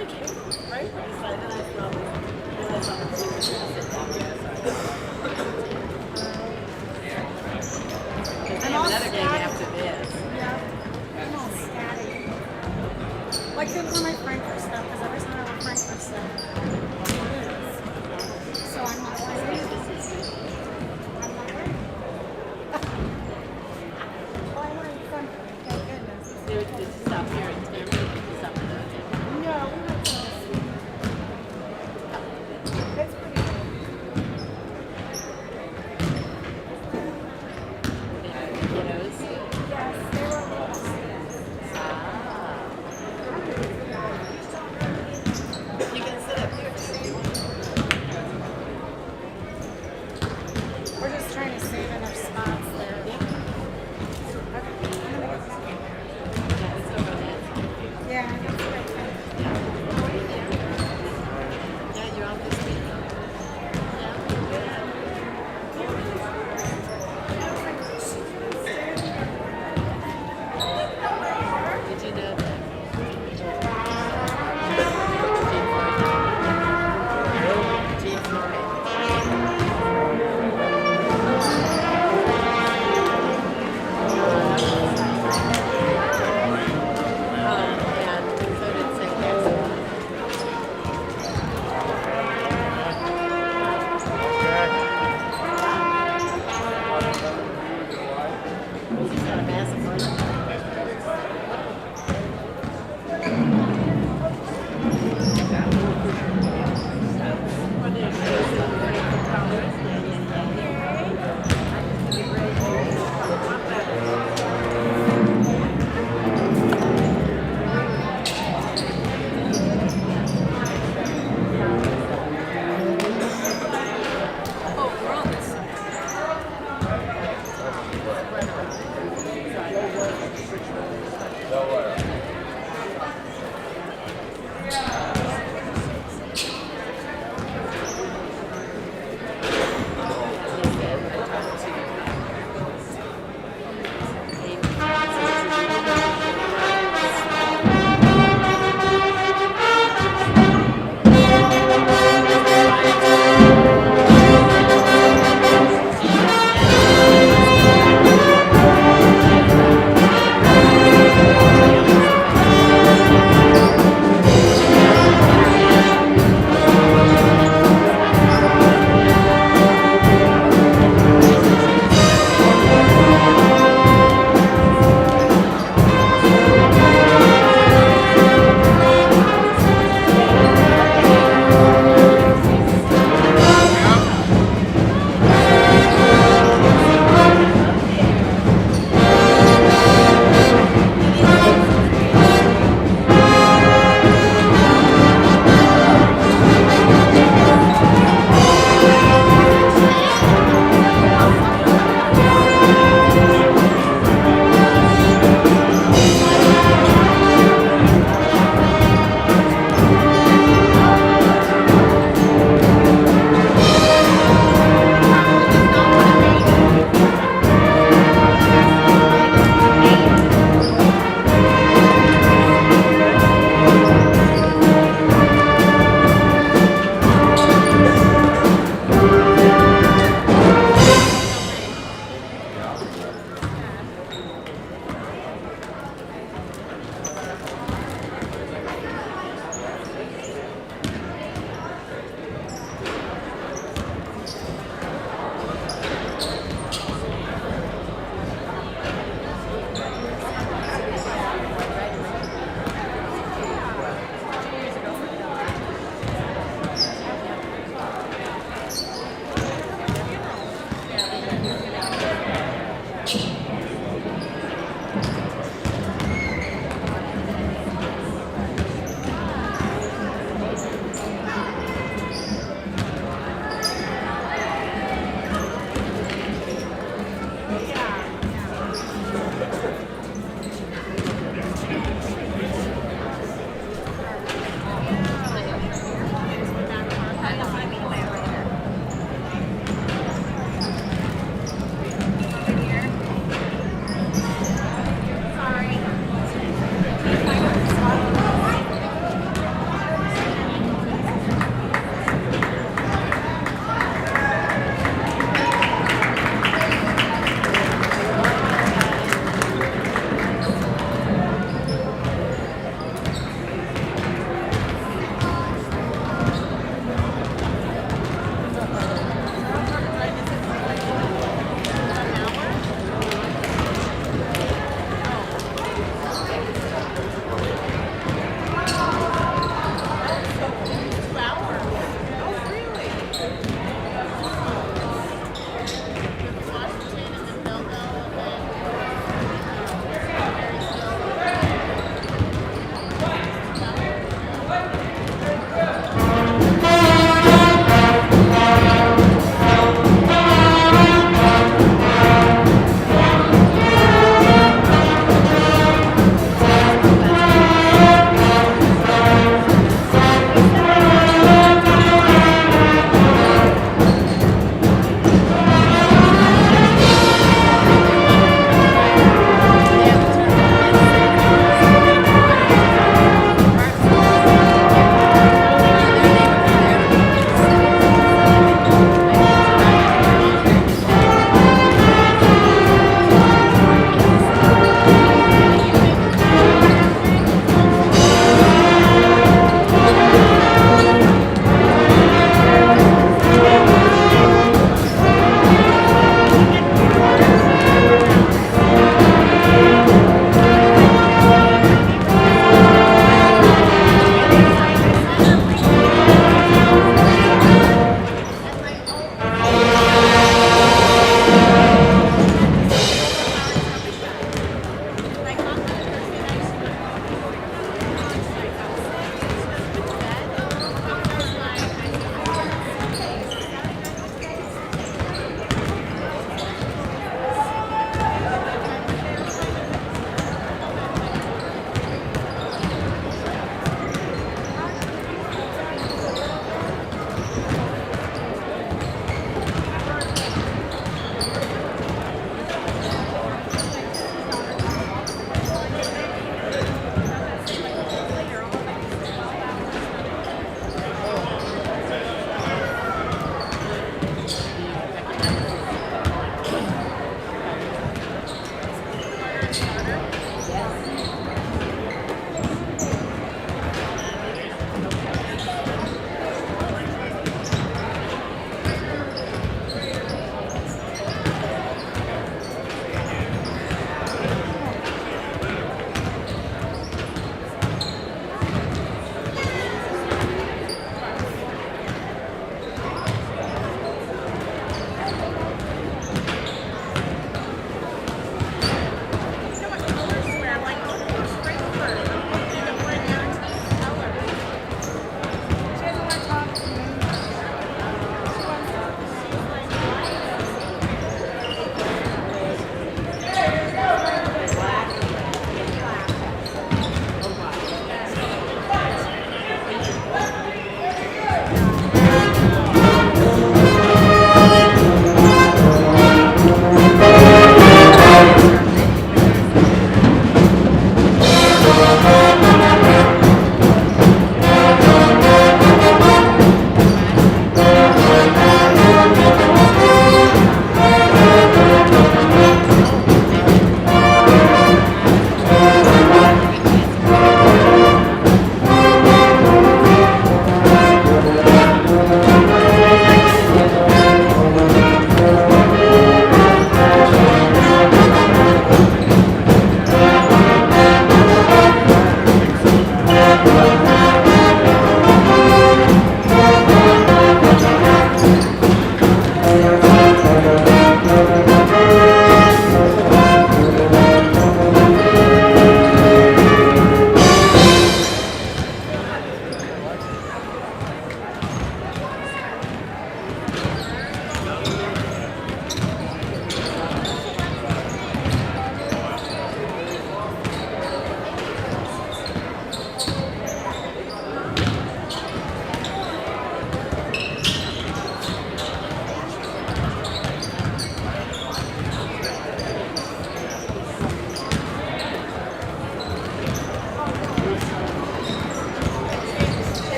Right? And then I saw the team sit down here. I have another gig after this. Yeah. I'm all scatty. Like, things on my Frankfort stuff, because every time I have Frankfort stuff, so I'm not like, I'm not ready. Oh, I want Frankfort. Thank goodness. Did you stop here in Tampa? Stop in No, we went to it's pretty good.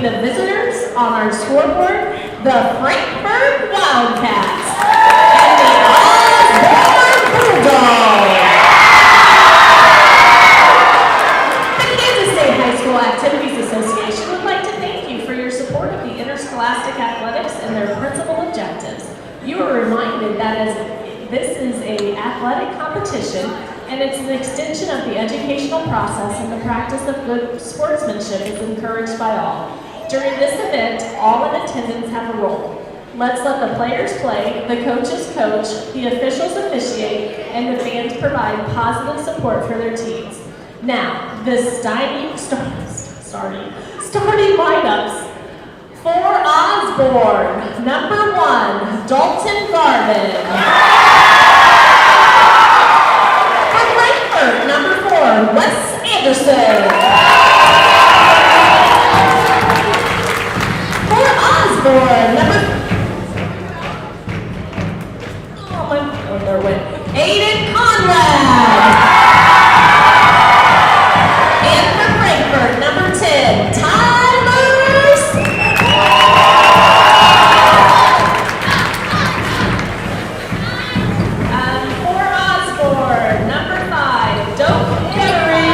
between the visitors on our scoreboard, the Frankfort Wildcats, and the Osborne Bulldogs. The Kansas State High School Activities Association would like to thank you for your support of the interscholastic athletics and their principal objectives. You are reminded that this is an athletic competition and it's an extension of the educational process, and the practice of good sportsmanship is encouraged by all. During this event, all in attendance have a role. Let's let the players play, the coaches coach, the officials officiate, and the fans provide positive support for their teams. Now, the Starting lineups. For Osborne, number 1, Dalton Garvin. For Frankfort, number 4, Wes Anderson. For Osborne, Aiden Conrad. And for Frankfort, number 10, Tyler Smith. For Osborne, number 5, Doak Henry.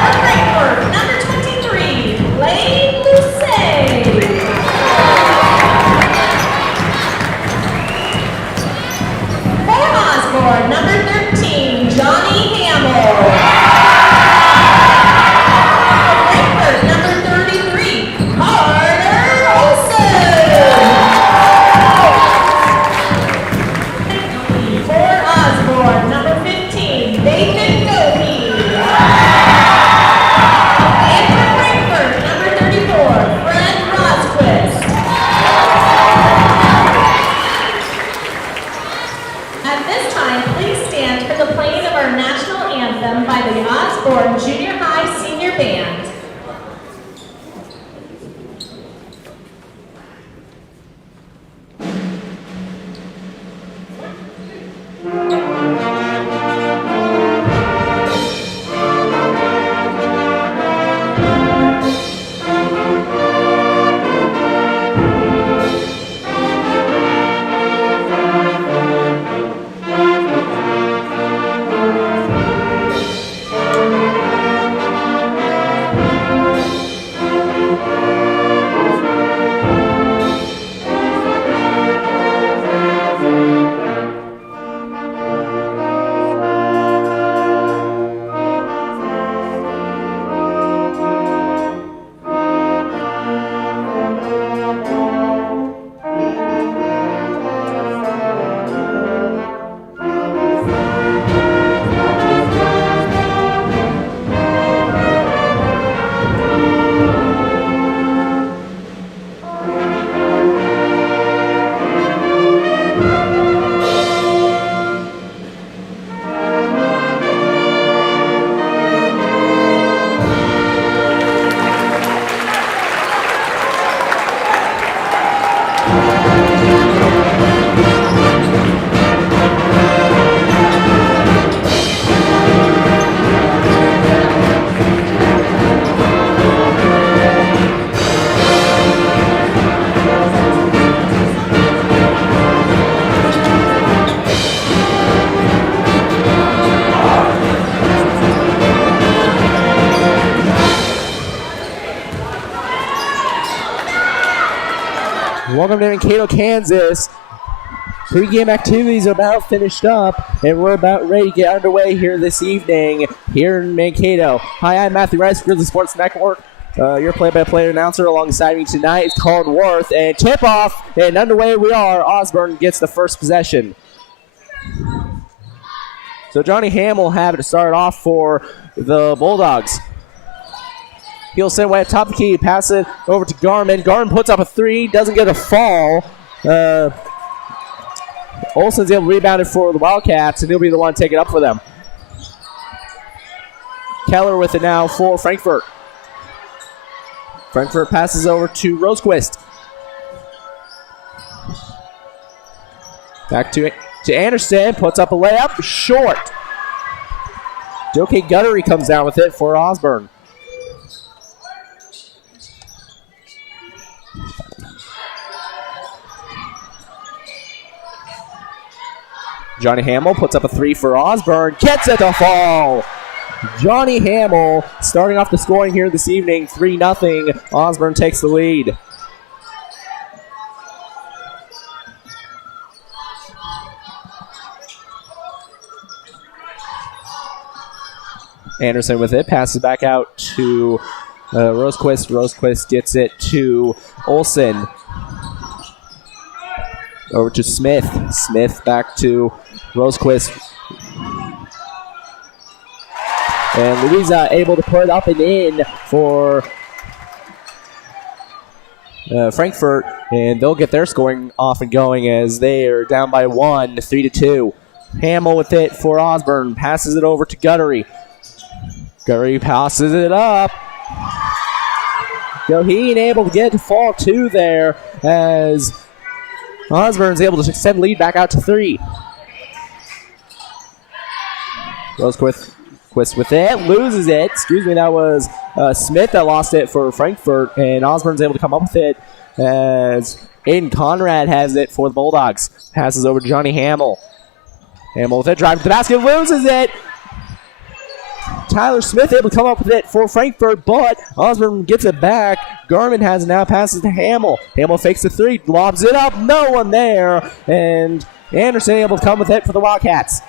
For Frankfort, number 23, Lane Lucey. For Osborne, number 13, Johnny Hamill. Frankfort, number 33, Carter Olson. For Osborne, number 15, Nathan Gopi. And for Frankfort, number 34, Fred Rosquist. At this time, please stand for the playing of our national anthem by the Osborne Junior High Senior Band. Welcome to Mankato, Kansas. Pregame activities are about finished up, and we're about ready to get underway here this evening here in Mankato. Hi, I'm Matthew Rice, Grizzly Sports Network. Your play-by-play announcer alongside me tonight is Colin Worth, and tip-off, and underway we are. Osborne gets the first possession. So Johnny Hamill having to start off for the Bulldogs. He'll send away at top of the key, pass it over to Garmin. Garmin puts up a three, doesn't get a fall. Olsen's able to rebound it for the Wildcats, and he'll be the one to take it up for them. Keller with it now for Frankfort. Frankfort passes over to Rosequist. Back to Anderson, puts up a layup, short. Doke Guttery comes down with it for Osborne. Johnny Hamill puts up a three for Osborne, gets it to fall. Johnny Hamill starting off the scoring here this evening, 3-0. Osborne takes the lead. Anderson with it, passes back out to Rosequist. Rosequist gets it to Olsen. Over to Smith. Smith back to Rosequist. And Louisa able to put up and in for Frankfort, and they'll get their scoring off and going as they are down by 1, 3-2. Hamill with it for Osborne, passes it over to Guttery. Guttery passes it up. Goheen able to get it to fall 2 there as Osborne's able to extend lead back out to 3. Rosequist with it, loses it. Excuse me, that was Smith that lost it for Frankfort, and Osborne's able to come up with it as Aiden Conrad has it for the Bulldogs. Passes over to Johnny Hamill. Hamill with it, driving to the basket, loses it. Tyler Smith able to come up with it for Frankfort, but Osborne gets it back. Garmin has it now, passes to Hamill. Hamill fakes the 3, lobs it up, no one there, and Anderson able to come with it for the Wildcats.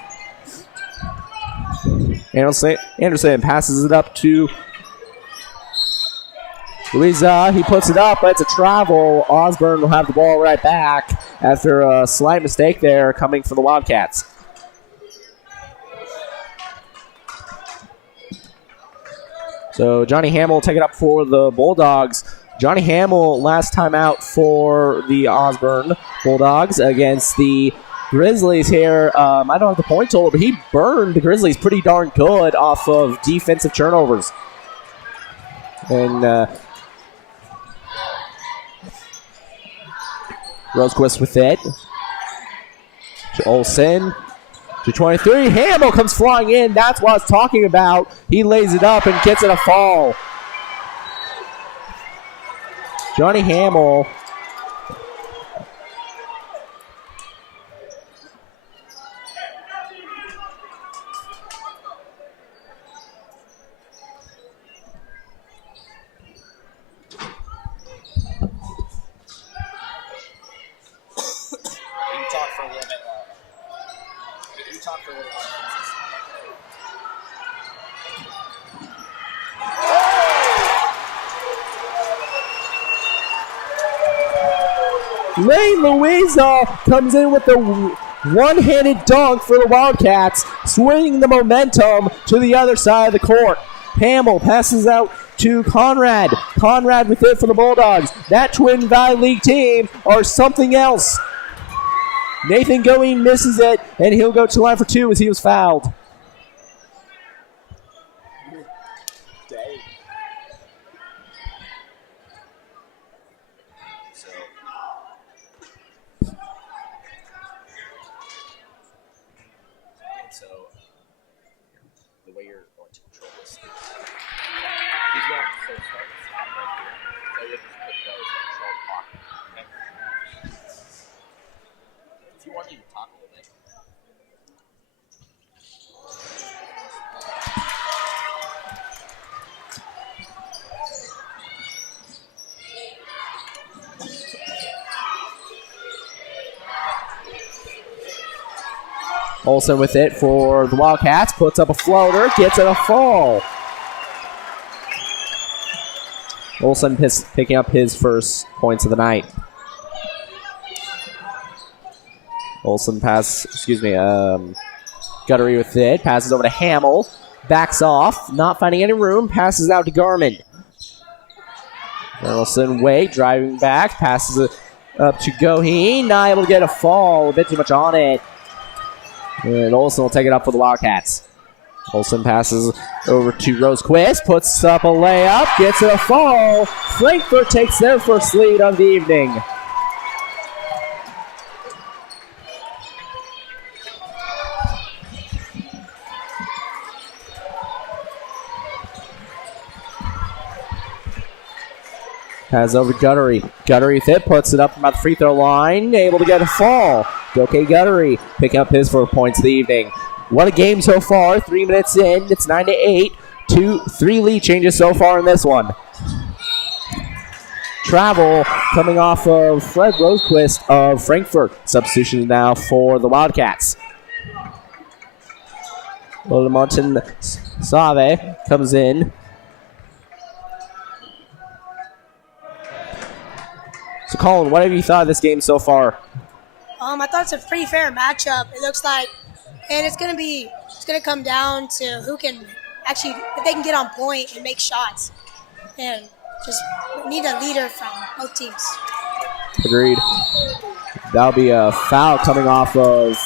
Anderson passes it up to Louisa. He puts it up, but it's a travel. Osborne will have the ball right back after a slight mistake there coming from the Wildcats. So Johnny Hamill will take it up for the Bulldogs. Johnny Hamill last time out for the Osborne Bulldogs against the Grizzlies here. I don't have the point total, but he burned the Grizzlies pretty darn good off of defensive turnovers. And Rosequist with it. To Olsen. To 23. Hamill comes flying in. That's what I was talking about. He lays it up and gets it a fall. Johnny Hamill. Lane Louisa comes in with the one-handed dunk for the Wildcats, swinging the momentum to the other side of the court. Hamill passes out to Conrad. Conrad with it for the Bulldogs. That Twin Valley League team are something else. Nathan Goeen misses it, and he'll go to the line for 2 as he was fouled. Olsen with it for the Wildcats, puts up a floater, gets it a fall. Olsen picking up his first points of the night. Olsen Guttery with it, passes over to Hamill, backs off, not finding any room, passes out to Garmin. Olsen driving back, passes it up to Goheen, not able to get a fall, a bit too much on it. And Olsen will take it up for the Wildcats. Olsen passes over to Rosequist, puts up a layup, gets it a fall. Frankfort takes their first lead of the evening. Pass over to Guttery. Guttery with it, puts it up from about the free throw line, able to get a fall. Okay, Guttery picking up his 4 points of the evening. What a game so far. 3 minutes in. It's 9-8. 3 lead changes so far in this one. Travel coming off of Fred Rosequist of Frankfort. Substitution now for the Wildcats. Monten Save comes in. So, Colin, what have you thought of this game so far? I thought it's a pretty fair matchup. It looks like, and it's gonna come down to who can actually, if they can get on point and make shots. And just need a leader from both teams. Agreed. That'll be a foul coming off of.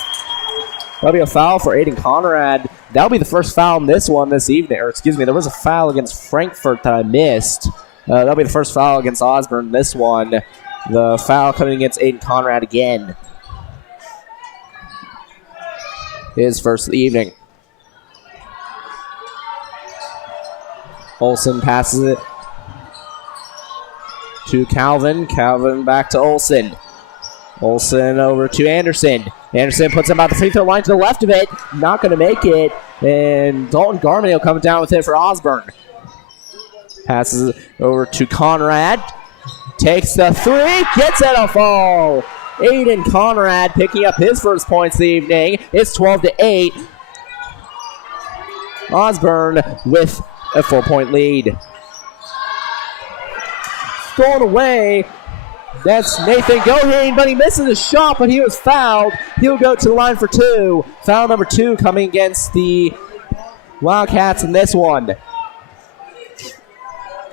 That'll be a foul for Aiden Conrad. That'll be the first foul in this one this evening. Or excuse me, there was a foul against Frankfort that I missed. That'll be the first foul against Osborne. This one, the foul coming against Aiden Conrad again. His first of the evening. Olsen passes it to Calvin. Calvin back to Olsen. Olsen over to Anderson. Anderson puts him out the free throw line to the left of it. Not going to make it. And Dalton Garman will come down with it for Osborne. Passes it over to Conrad. Takes the three. Gets it a fall. Aiden Conrad picking up his first points of the evening. It's 12-8. Osborne with a 4-point lead. Thrown away. That's Nathan Goheen, but he misses a shot, but he was fouled. He'll go to the line for two. Foul number 2 coming against the Wildcats in this one.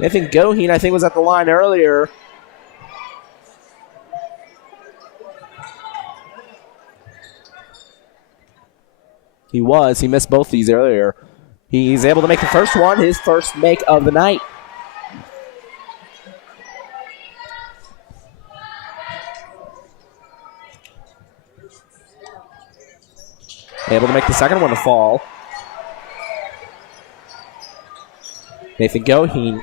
Nathan Goheen, I think, was at the line earlier. He was. He missed both these earlier. He's able to make the first one, his first make of the night. Able to make the second one to fall. Nathan Goheen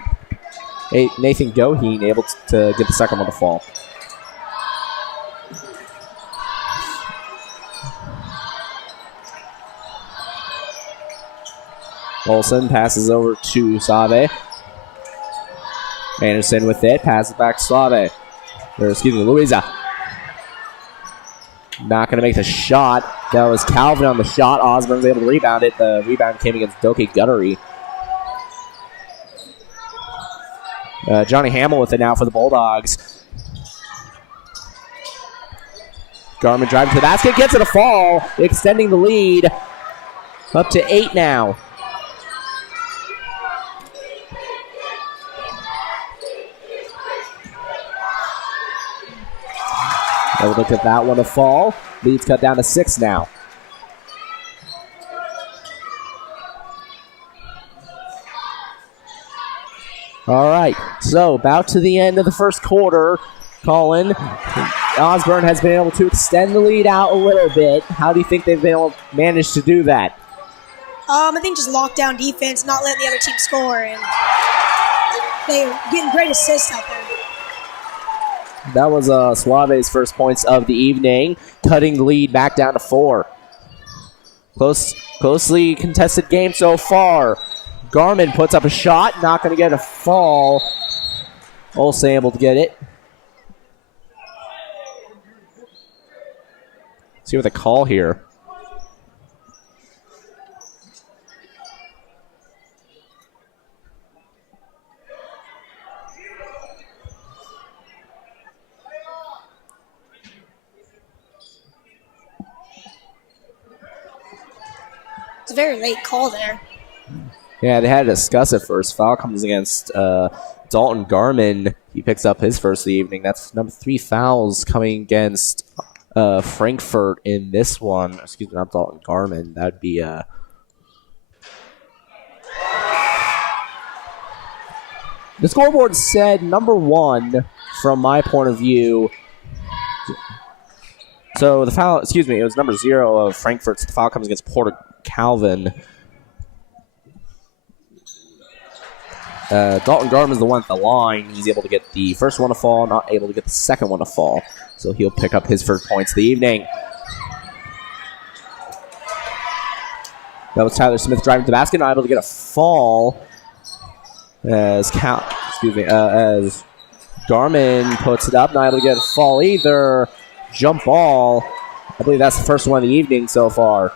able to get the second one to fall. Olsen passes over to Save. Anderson with it, passes back to Save. Louisa. Not going to make the shot. That was Calvin on the shot. Osborne's able to rebound it. The rebound came against Doke Guttery. Johnny Hamill with it now for the Bulldogs. Garman driving to the basket, gets it a fall, extending the lead up to 8 now. We'll look at that one to fall. Lead's cut down to 6 now. All right, so about to the end of the first quarter. Colin, Osborne has been able to extend the lead out a little bit. How do you think they've been able to manage to do that? I think just lockdown defense, not letting the other team score, and they're getting great assists out there. That was Suave's first points of the evening, cutting the lead back down to 4. Closely contested game so far. Garman puts up a shot, not going to get a fall. Olsen able to get it. See what the call here. It's a very late call there. Yeah, they had to discuss it first. Foul comes against Dalton Garman. He picks up his first of the evening. That's number 3 fouls coming against Frankfort in this one. Excuse me, not Dalton Garman. That would be... The scoreboard said number 1 from my point of view. So the foul, excuse me, it was number 0 of Frankfurt's. The foul comes against Porter Calvin. Dalton Garman is the one at the line. He's able to get the first one to fall, not able to get the second one to fall. So he'll pick up his first points of the evening. That was Tyler Smith driving to the basket, not able to get a fall. As Garman puts it up, not able to get a fall either. Jump ball. I believe that's the first one of the evening so far.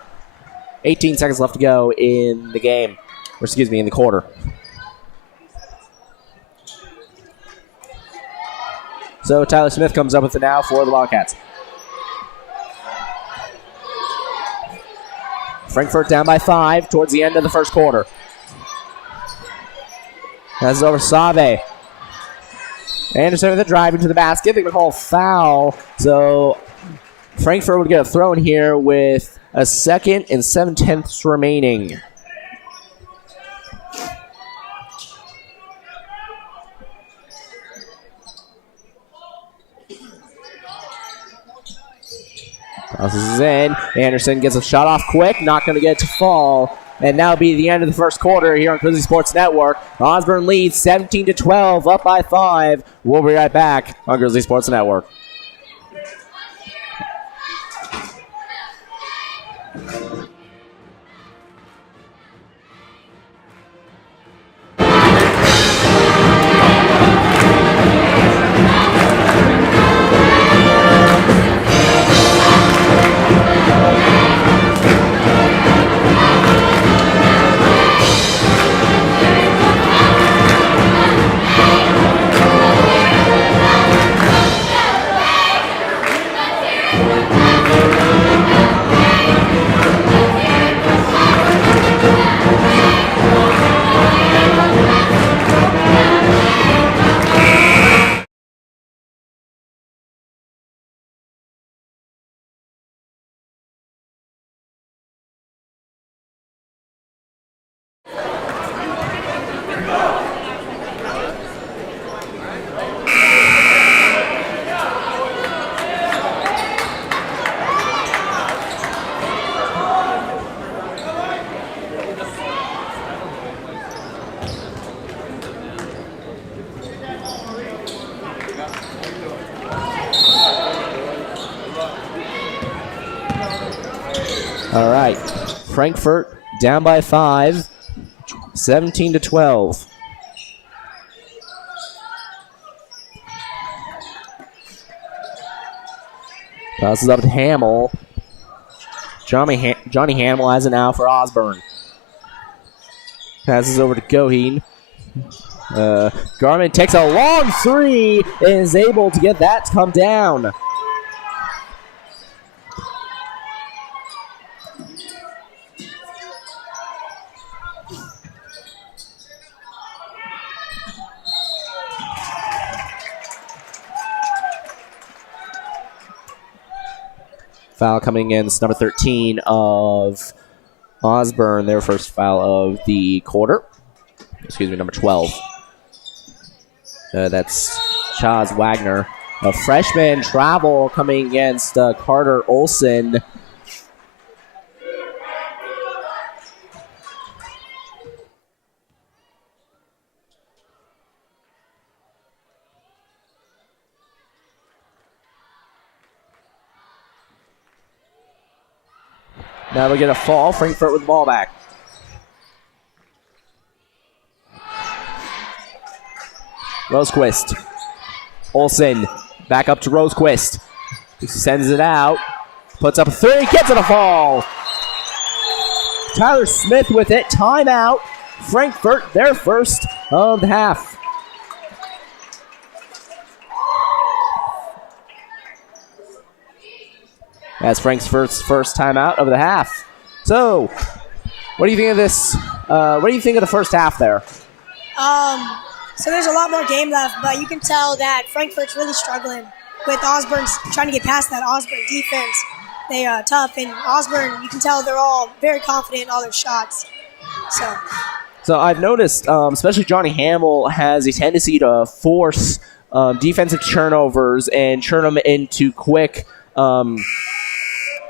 18 seconds left to go in the game. Or excuse me, in the quarter. So Tyler Smith comes up with it now for the Wildcats. Frankfort down by 5 towards the end of the first quarter. That's over Save. Anderson with a drive into the basket. They're going to call foul. So Frankfort would get a throw in here with a second and 7/10 remaining. This is in. Anderson gets a shot off quick. Not going to get it to fall. And that'll be the end of the first quarter here on Grizzly Sports Network. Osborne leads 17-12, up by 5. We'll be right back on Grizzly Sports Network. All right, Frankfort down by 5, 17-12. Passes up to Hamill. Johnny Hamill has it now for Osborne. Passes over to Goheen. Garmin takes a long three and is able to get that to come down. Foul coming against number 13 of Osborne, their first foul of the quarter. Excuse me, number 12. That's Chaz Wagner. A freshman travel coming against Carter Olson. Now they'll get a fall. Frankfort with the ball back. Rosequist. Olsen back up to Rosequist. He sends it out. Puts up a three. Gets it a fall. Tyler Smith with it. Timeout. Frankfort, their first of the half. That's Frankfort's first timeout of the half. So, what do you think of this? What do you think of the first half there? So there's a lot more game left, but you can tell that Frankfort's really struggling with Osborne's trying to get past that Osborne defense. They are tough, and Osborne, you can tell they're all very confident in all their shots. So I've noticed, especially Johnny Hamill has a tendency to force defensive turnovers and turn them into quick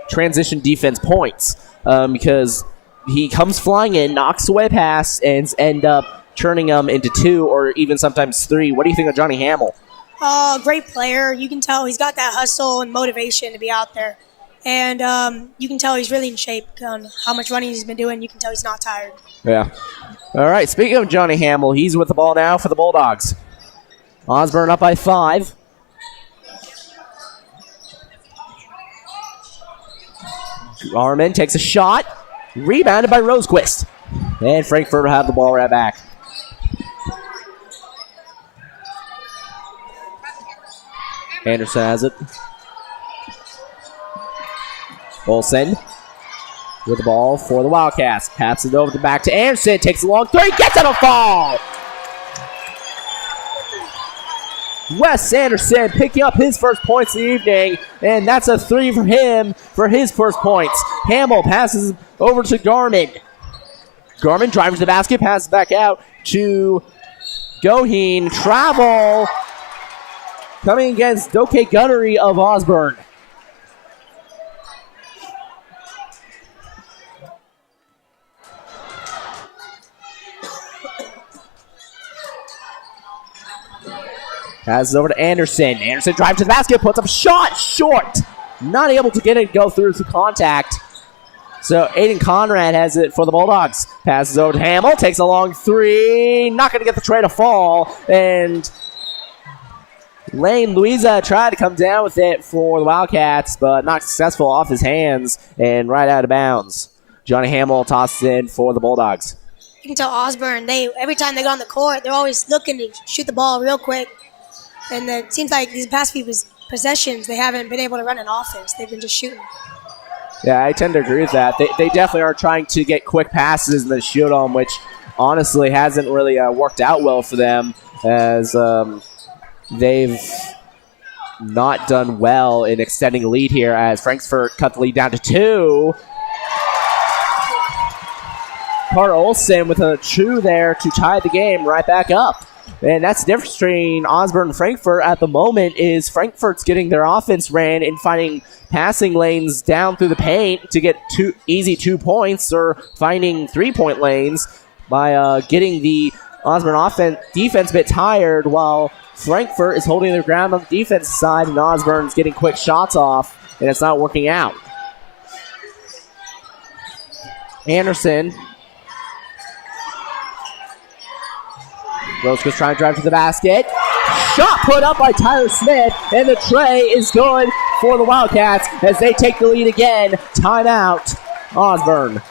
transition defense points because he comes flying in, knocks away a pass, and end up turning them into 2 or even sometimes 3. What do you think of Johnny Hamill? Great player. You can tell he's got that hustle and motivation to be out there. And you can tell he's really in shape on how much running he's been doing. You can tell he's not tired. Yeah. All right, speaking of Johnny Hamill, he's with the ball now for the Bulldogs. Osborne up by 5. Armin takes a shot. Rebounded by Rosequist. And Frankfort will have the ball right back. Anderson has it. Olsen with the ball for the Wildcats. Passes it over the back to Anderson. Takes a long three. Gets it a fall. Wes Anderson picking up his first points of the evening, and that's a 3 for him for his first points. Hamill passes over to Garmin. Garmin driving to the basket, passes back out to Goheen. Travel coming against Doke Gunnery of Osborne. Passes over to Anderson. Anderson drives to the basket, puts up a shot, short. Not able to get it, go through contact. So Aiden Conrad has it for the Bulldogs. Passes over to Hamill, takes a long 3. Not going to get the tray to fall. And Lane Louisa tried to come down with it for the Wildcats, but not successful, off his hands and right out of bounds. Johnny Hamill tosses in for the Bulldogs. You can tell Osborne, every time they go on the court, they're always looking to shoot the ball real quick. And it seems like these past few possessions, they haven't been able to run an offense. They've been just shooting. Yeah, I tend to agree with that. They definitely are trying to get quick passes and then shoot them, which honestly hasn't really worked out well for them, as they've not done well in extending a lead here, as Frankfort cut the lead down to 2. Carter Olsen with a true there to tie the game right back up. And that's the difference between Osborne and Frankfort at the moment, is Frankfort's getting their offense ran and finding passing lanes down through the paint to get easy 2 points, or finding 3-point lanes by getting the Osborne defense a bit tired, while Frankfort is holding their ground on the defensive side and Osborne's getting quick shots off, and it's not working out. Anderson. Roscoe's trying to drive to the basket. Shot put up by Tyler Smith, and the tray is good for the Wildcats as they take the lead again. Timeout, Osborne.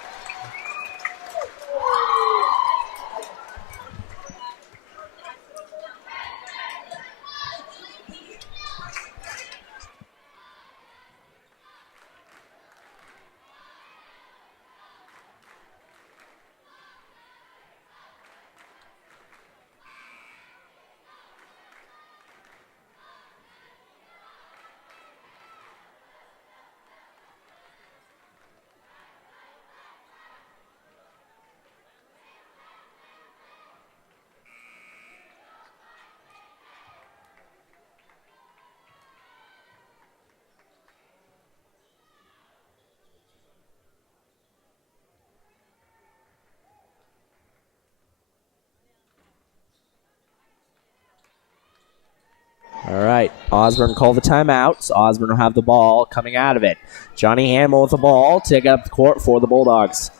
All right, Osborne called the timeout, so Osborne will have the ball coming out of it. Johnny Hamill with the ball, take up the court for the Bulldogs.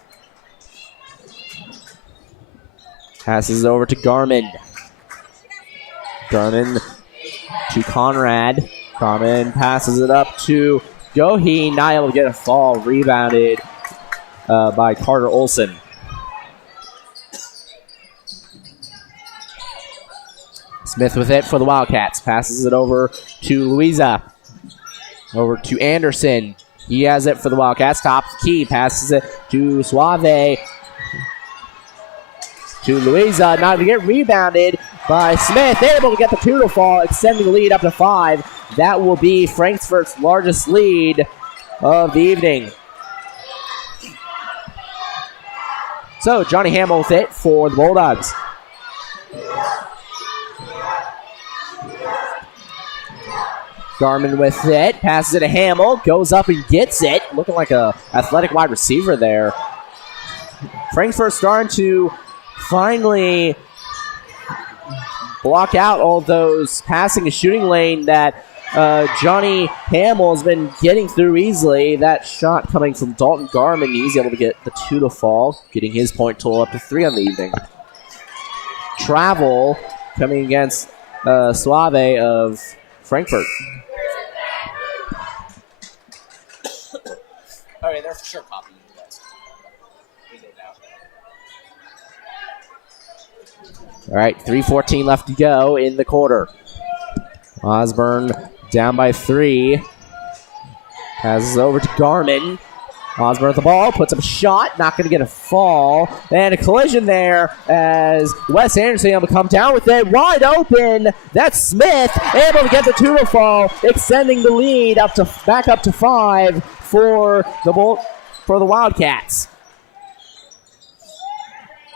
Passes over to Garmin. Garmin to Conrad. Garmin passes it up to Goheen, not able to get a fall, rebounded by Carter Olsen. Smith with it for the Wildcats. Passes it over to Louisa. Over to Anderson. He has it for the Wildcats. Top key. Passes it to Suave. To Louisa. Not to get rebounded by Smith. Able to get the 2 to fall, extending the lead up to 5. That will be Frankfort's largest lead of the evening. So Johnny Hamill with it for the Bulldogs. Garmin with it, passes it to Hamill, goes up and gets it. Looking like a athletic wide receiver there. Frankfort starting to finally block out all those passing and shooting lane that Johnny Hamill has been getting through easily. That shot coming from Dalton Garmin. He's able to get the 2 to fall, getting his point total up to 3 on the evening. Travel coming against Suave of Frankfort. Oh, yeah, they're for sure copying you guys. All right, 3:14 left to go in the quarter. Osborne down by 3. Passes over to Garmin. Osborne with the ball, puts up a shot, not going to get a fall. And a collision there as Wes Anderson able to come down with it. Wide open. That's Smith able to get the 2 to fall, extending the lead back up to 5 for the Wildcats.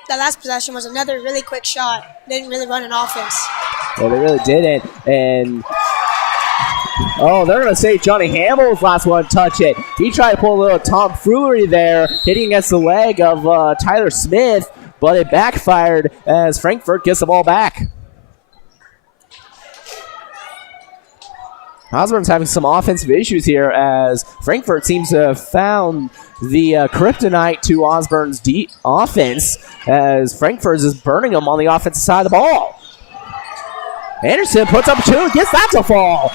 That last possession was another really quick shot. They didn't really run an offense. Yeah, they really didn't. And they're going to say Johnny Hamill was the last one to touch it. He tried to pull a little tomfoolery there, hitting against the leg of Tyler Smith, but it backfired as Frankfort gets the ball back. Osborne's having some offensive issues here as Frankfort seems to have found the kryptonite to Osborne's offense as Frankfort is burning them on the offensive side of the ball. Anderson puts up 2, gets that to fall.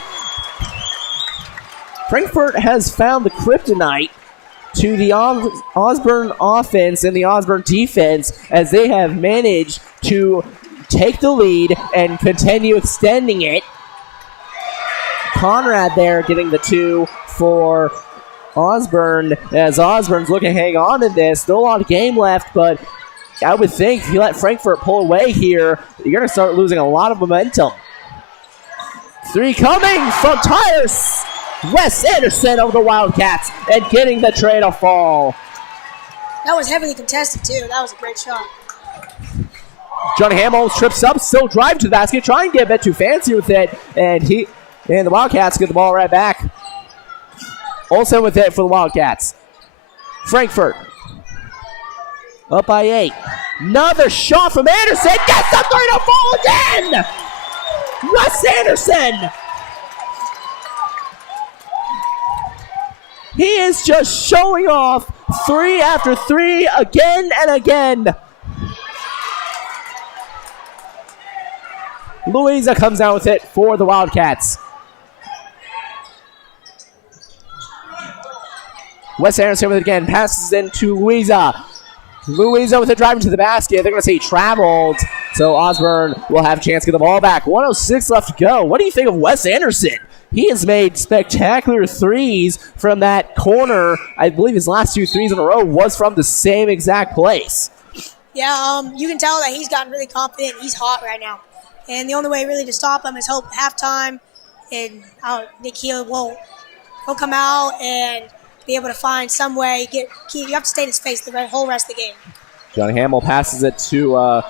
Frankfort has found the kryptonite to the Osborne offense and the Osborne defense as they have managed to take the lead and continue extending it. Conrad there getting the 2 for Osborne as Osborne's looking to hang on in this. Still a lot of game left, but I would think if you let Frankfort pull away here, you're going to start losing a lot of momentum. 3 coming from Tyler's Wes Anderson over the Wildcats and getting the tray to fall. That was heavily contested, too. That was a great shot. Johnny Hamill trips up, still driving to the basket, trying to get a bit too fancy with it, and the Wildcats get the ball right back. Olsen with it for the Wildcats. Frankfort up by 8. Another shot from Anderson. Gets the 3 to fall again. Wes Anderson. He is just showing off 3 after 3 again and again. Louisa comes out with it for the Wildcats. Wes Anderson with it again, passes into Louisa. Louisa with it driving to the basket. They're going to say he traveled, so Osborne will have a chance to get the ball back. 1:06 left to go. What do you think of Wes Anderson? He has made spectacular threes from that corner. I believe his last 2 threes in a row was from the same exact place. Yeah, you can tell that he's gotten really confident. He's hot right now. And the only way really to stop him is hope halftime. And Nick Heel won't. He'll come out and be able to find some way. You have to stay in his face the whole rest of the game. Johnny Hamill passes it to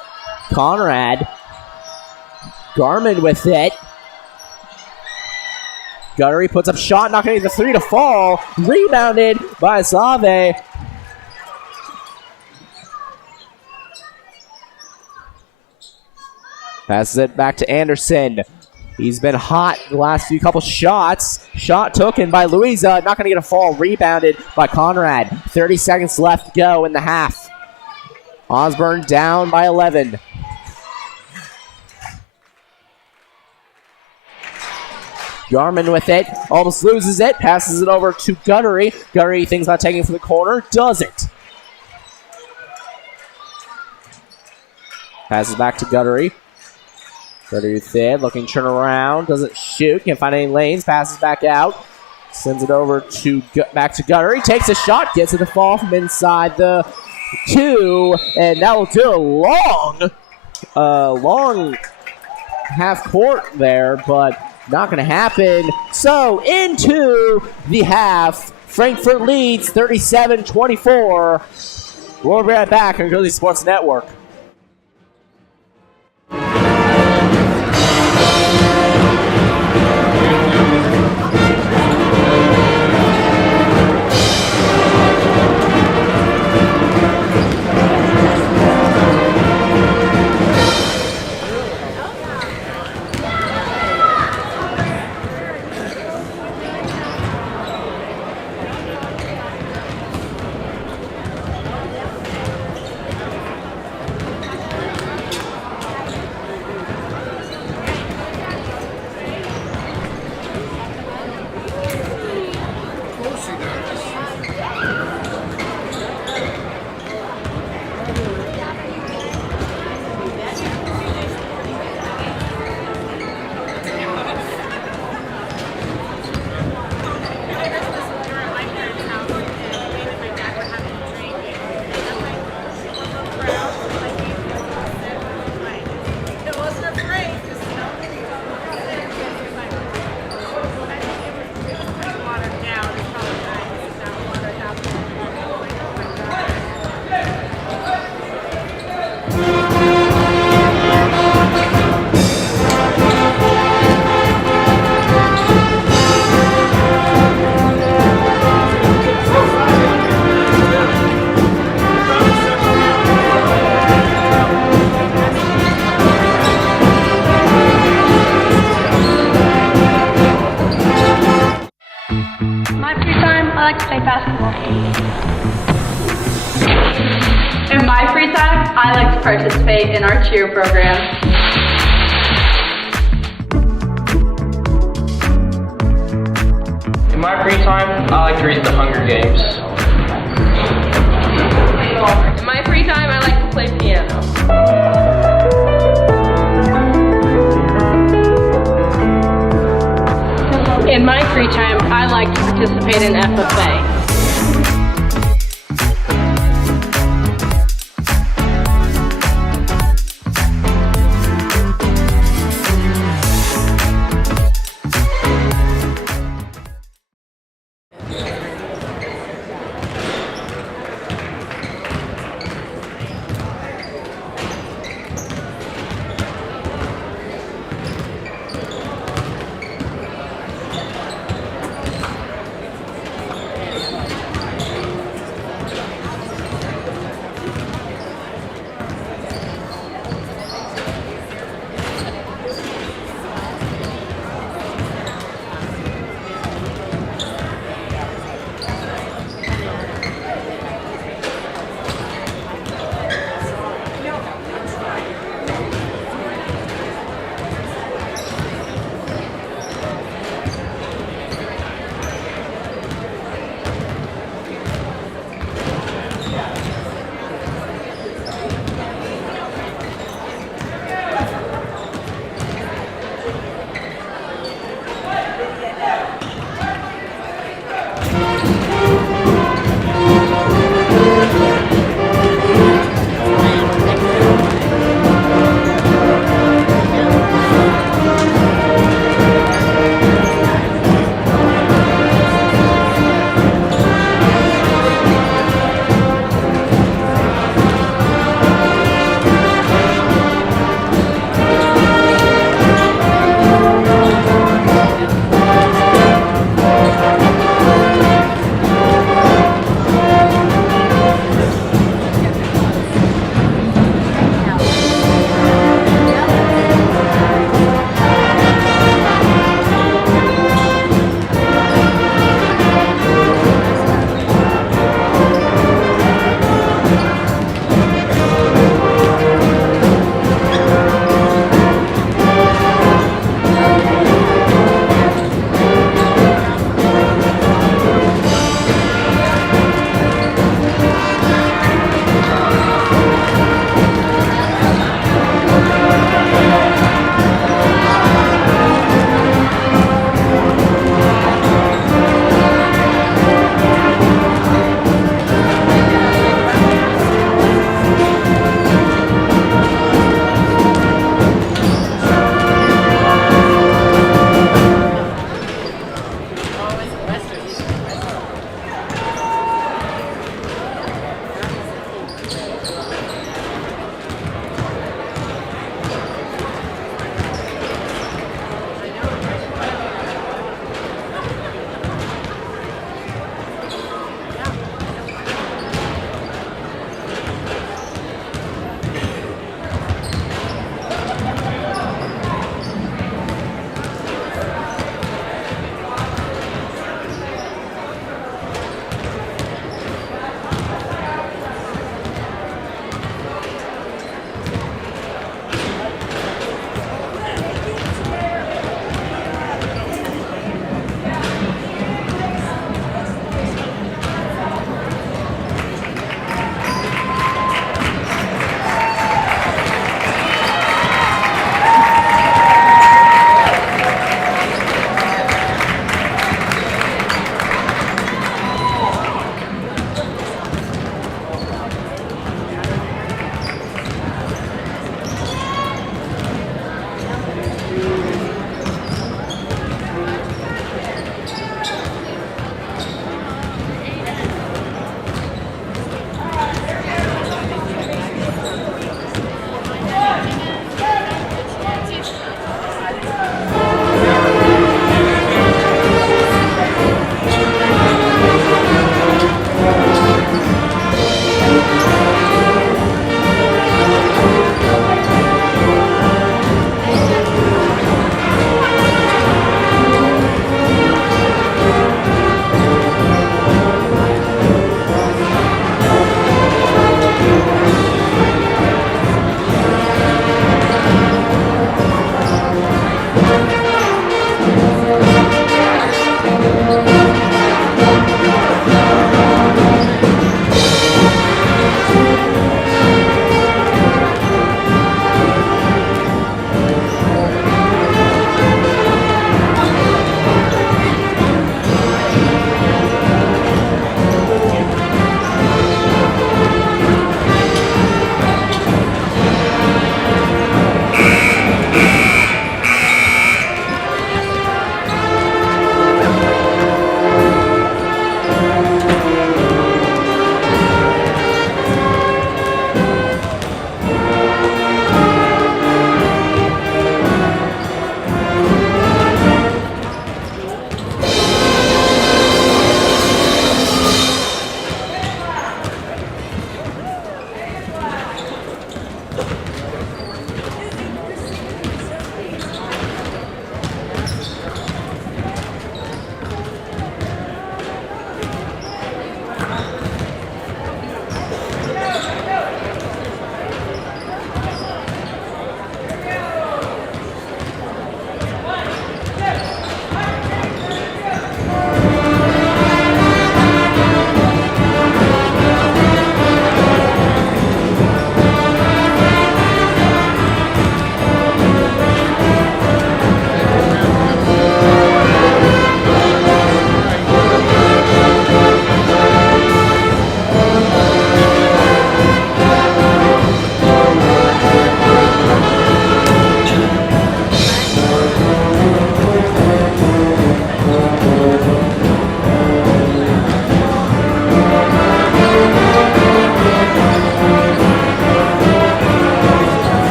Conrad. Garmin with it. Guttery puts up shot, not going to get the 3 to fall. Rebounded by Save. Passes it back to Anderson. He's been hot the last few couple shots. Shot taken by Louisa. Not going to get a fall. Rebounded by Conrad. 30 seconds left to go in the half. Osborne down by 11. Garmin with it. Almost loses it. Passes it over to Guttery. Guttery thinks about taking it from the corner. Doesn't. Passes back to Guttery. Guttery with it. Looking to turn around. Doesn't shoot. Can't find any lanes. Passes back out. Sends it over to back to Guttery. Takes a shot. Gets it to fall from inside the 2. And that will do a long half court there, but not going to happen. So into the half. Frankfort leads 37-24. We'll be right back on Grizzly Sports Network. play basketball. In my free time, I like to participate in our cheer program. In my free time, I like to read the Hunger Games. In my free time, I like to play piano. In my free time, I like to participate in FFA.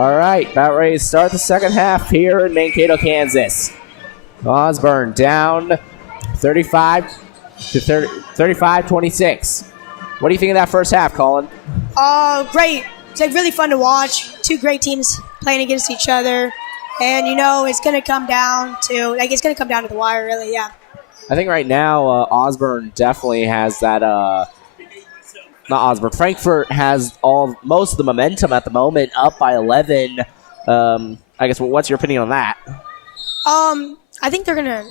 All right, about ready to start the second half here in Mankato, Kansas. Osborne down 35-26. What do you think of that first half, Colin? Great. It's like really fun to watch. Two great teams playing against each other. And it's gonna come down to the wire, really, yeah. I think right now Osborne definitely has that not Osborne. Frankfort has most of the momentum at the moment, up by 11. I guess what's your opinion on that? I think they're gonna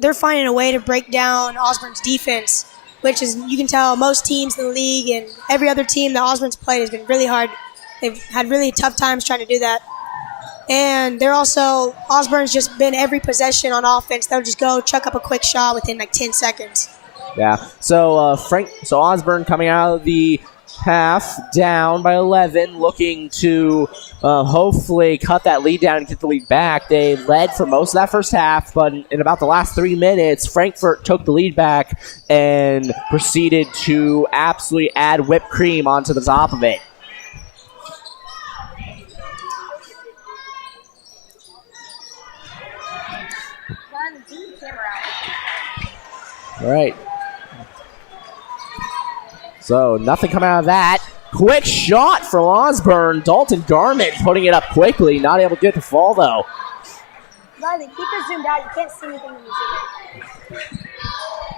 they're finding a way to break down Osborne's defense, which is, you can tell, most teams in the league and every other team that Osborne's played has been really hard. They've had really tough times trying to do that. And Osborne's just been every possession on offense. They'll just go chuck up a quick shot within 10 seconds. Yeah. So Osborne coming out of the half down by 11, looking to hopefully cut that lead down and get the lead back. They led for most of that first half, but in about the last 3 minutes, Frankfort took the lead back and proceeded to absolutely add whipped cream onto the top of it. All right. So nothing coming out of that. Quick shot from Osborne. Dalton Garment putting it up quickly. Not able to get the fall, though. Riley, keep it zoomed out. You can't see anything when you zoom in.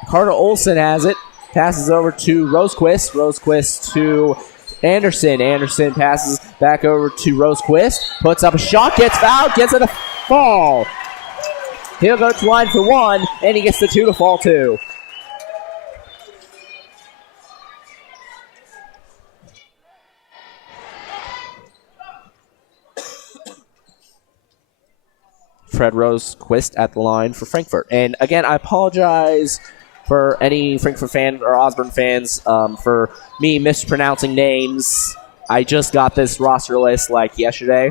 Carter Olson has it. Passes over to Rosequist. Rosequist to Anderson. Anderson passes back over to Rosequist. Puts up a shot. Gets fouled. Gets it a fall. He'll go to line for one, and he gets the 2 to fall too. Fred Rosequist at the line for Frankfort. And again, I apologize for any Frankfort fans or Osborne fans for me mispronouncing names. I just got this roster list yesterday.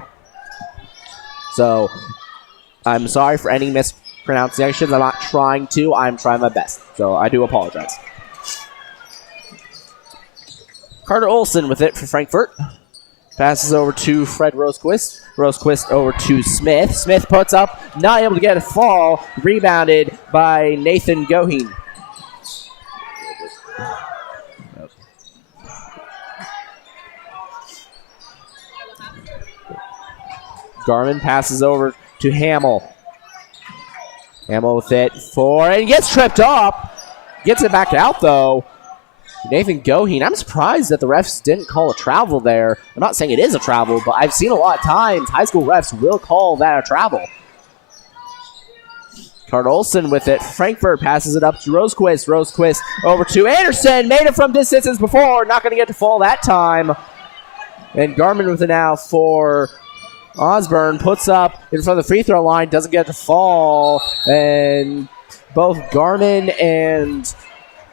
So I'm sorry for any mispronunciations. I'm not trying to. I'm trying my best. So I do apologize. Carter Olson with it for Frankfort. Passes over to Fred Rosequist. Rosequist over to Smith. Smith puts up, not able to get a fall. Rebounded by Nathan Goheen. Garmin passes over to Hamill. Hamill with it and gets tripped up. Gets it back out, though. Nathan Goheen, I'm surprised that the refs didn't call a travel there. I'm not saying it is a travel, but I've seen a lot of times high school refs will call that a travel. Carter Olson with it. Frankfort passes it up to Rosequist. Rosequist over to Anderson. Made it from distance before. Not going to get to fall that time. And Garmin with it now for Osborne. Puts up in front of the free throw line. Doesn't get to fall. And both Garmin and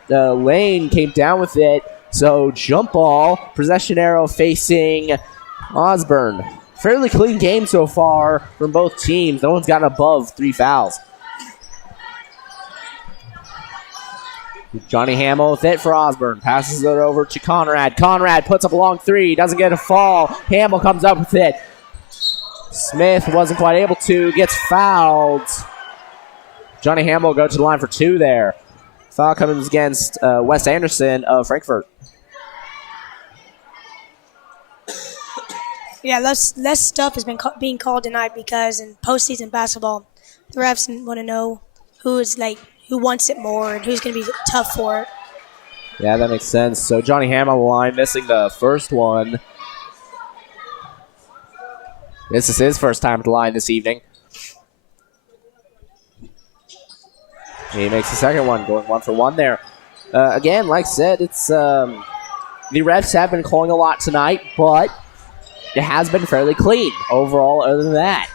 Lane came down with it. So jump ball, possession arrow facing Osborne. Fairly clean game so far from both teams. No one's gotten above 3 fouls. Johnny Hamill with it for Osborne. Passes it over to Conrad. Conrad puts up a long 3. Doesn't get a fall. Hamill comes up with it. Smith wasn't quite able to. Gets fouled. Johnny Hamill will go to the line for 2 there. Foul comes against Wes Anderson of Frankfort. Yeah, less stuff has been being called tonight because in postseason basketball, the refs want to know who wants it more and who's going to be tough for it. Yeah, that makes sense. So Johnny Hamill on the line, missing the first one. This is his first time at the line this evening. He makes the second one, going 1 for 1 there. Again, like I said, it's the refs have been calling a lot tonight, but it has been fairly clean overall other than that.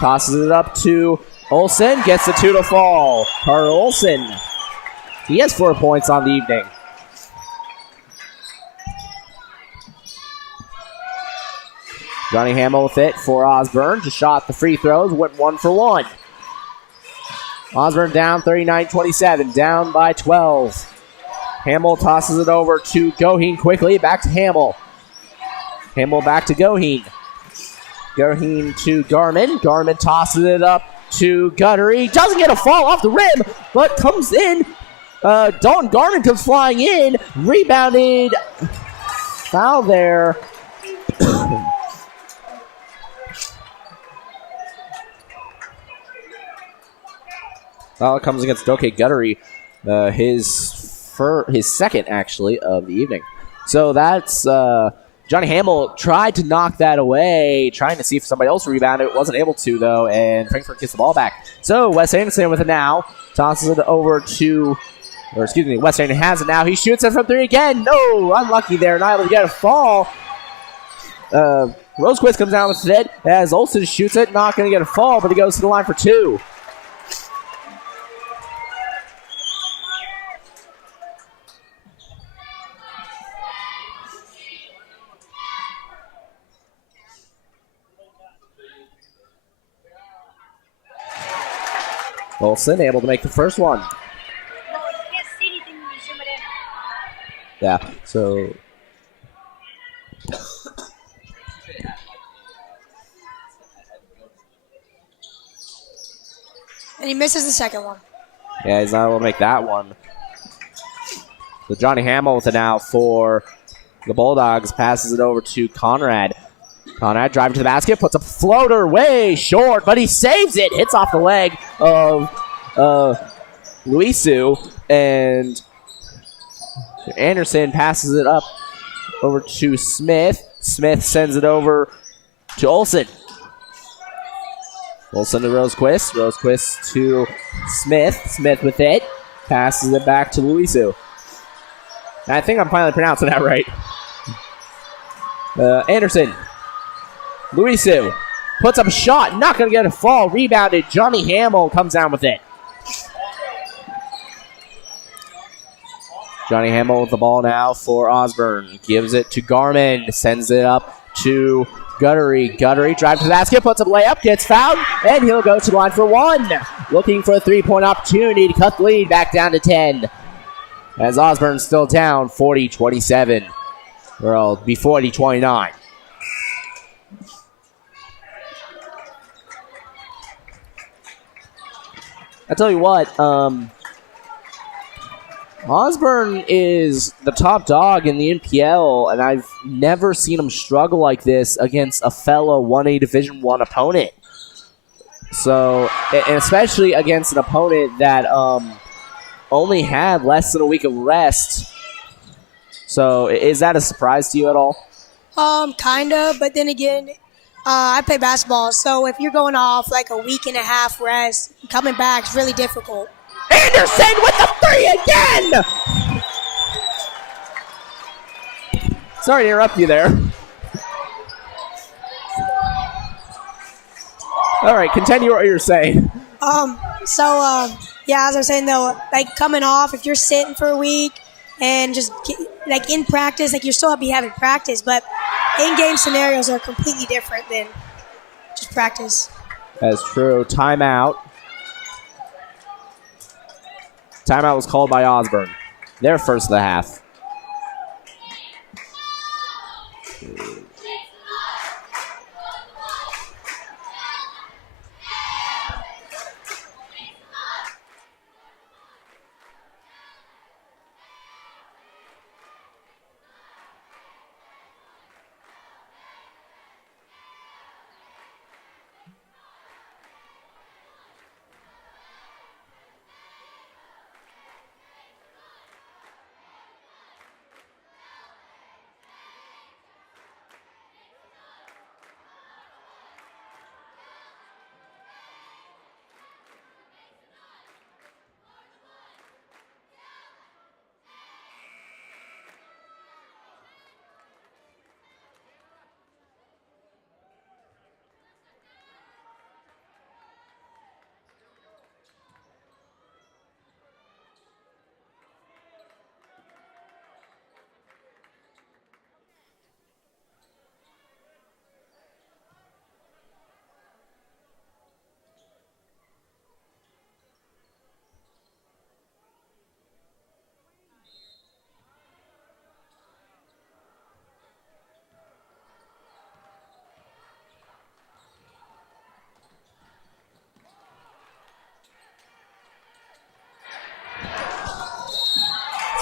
Tosses it up to Olson, gets the 2 to fall. Carter Olson, he has 4 points on the evening. Johnny Hamill with it for Osborne. Just shot the free throws, went 1 for 1. Osborne down 39-27, down by 12. Hamill tosses it over to Goheen quickly, back to Hamill. Hamel back to Goheen. Goheen to Garmin. Garmin tosses it up to Guttery. Doesn't get a fall off the rim, but comes in. Dalton Garmin comes flying in. Rebounded. Foul there. Foul comes against Doke Guttery. His second, actually, of the evening. So that's Johnny Hamel tried to knock that away, trying to see if somebody else rebounded. Wasn't able to, though, and Frankfort gets the ball back. So Wes Anderson with it now. Tosses it over to, Wes Anderson has it now. He shoots it from three again. No, unlucky there. Not able to get a fall. Rosequist comes down with it as Olsen shoots it. Not going to get a fall, but he goes to the line for two. Olsen able to make the first one. Yeah, so. And he misses the second one. Yeah, he's not able to make that one. So Johnny Hamel with it now for the Bulldogs. Passes it over to Conrad. Conrad driving to the basket, puts a floater way short, but he saves it. Hits off the leg of Luisu, and Anderson passes it up over to Smith. Smith sends it over to Olsen. Olsen to Rosequist. Rosequist to Smith. Smith with it. Passes it back to Luisu. I think I'm finally pronouncing that right. Anderson. Luisu puts up a shot. Not going to get a fall. Rebounded. Johnny Hamel comes down with it. Johnny Hamel with the ball now for Osborne. Gives it to Garmin. Sends it up to Guttery. Guttery drives to the basket. Puts up a layup. Gets fouled. And he'll go to the line for one. Looking for a three-point opportunity to cut the lead back down to 10. As Osborne's still down 40-27. Or it'll be 40-29. I tell you what, Osborne is the top dog in the NPL, and I've never seen him struggle like this against a fellow 1A Division I opponent. So, and especially against an opponent that only had less than a week of rest. So, is that a surprise to you at all? Kind of, but then again, I play basketball, so if you're going off like a week and a half rest, coming back is really difficult. Anderson with the three again! Sorry to interrupt you there. All right, continue what you're saying. Yeah, as I was saying though, like coming off, if you're sitting for a week and just like in practice, like you're still be having practice, but in-game scenarios are completely different than just practice. That's true. Timeout. Timeout was called by Osborne. Their first of the half.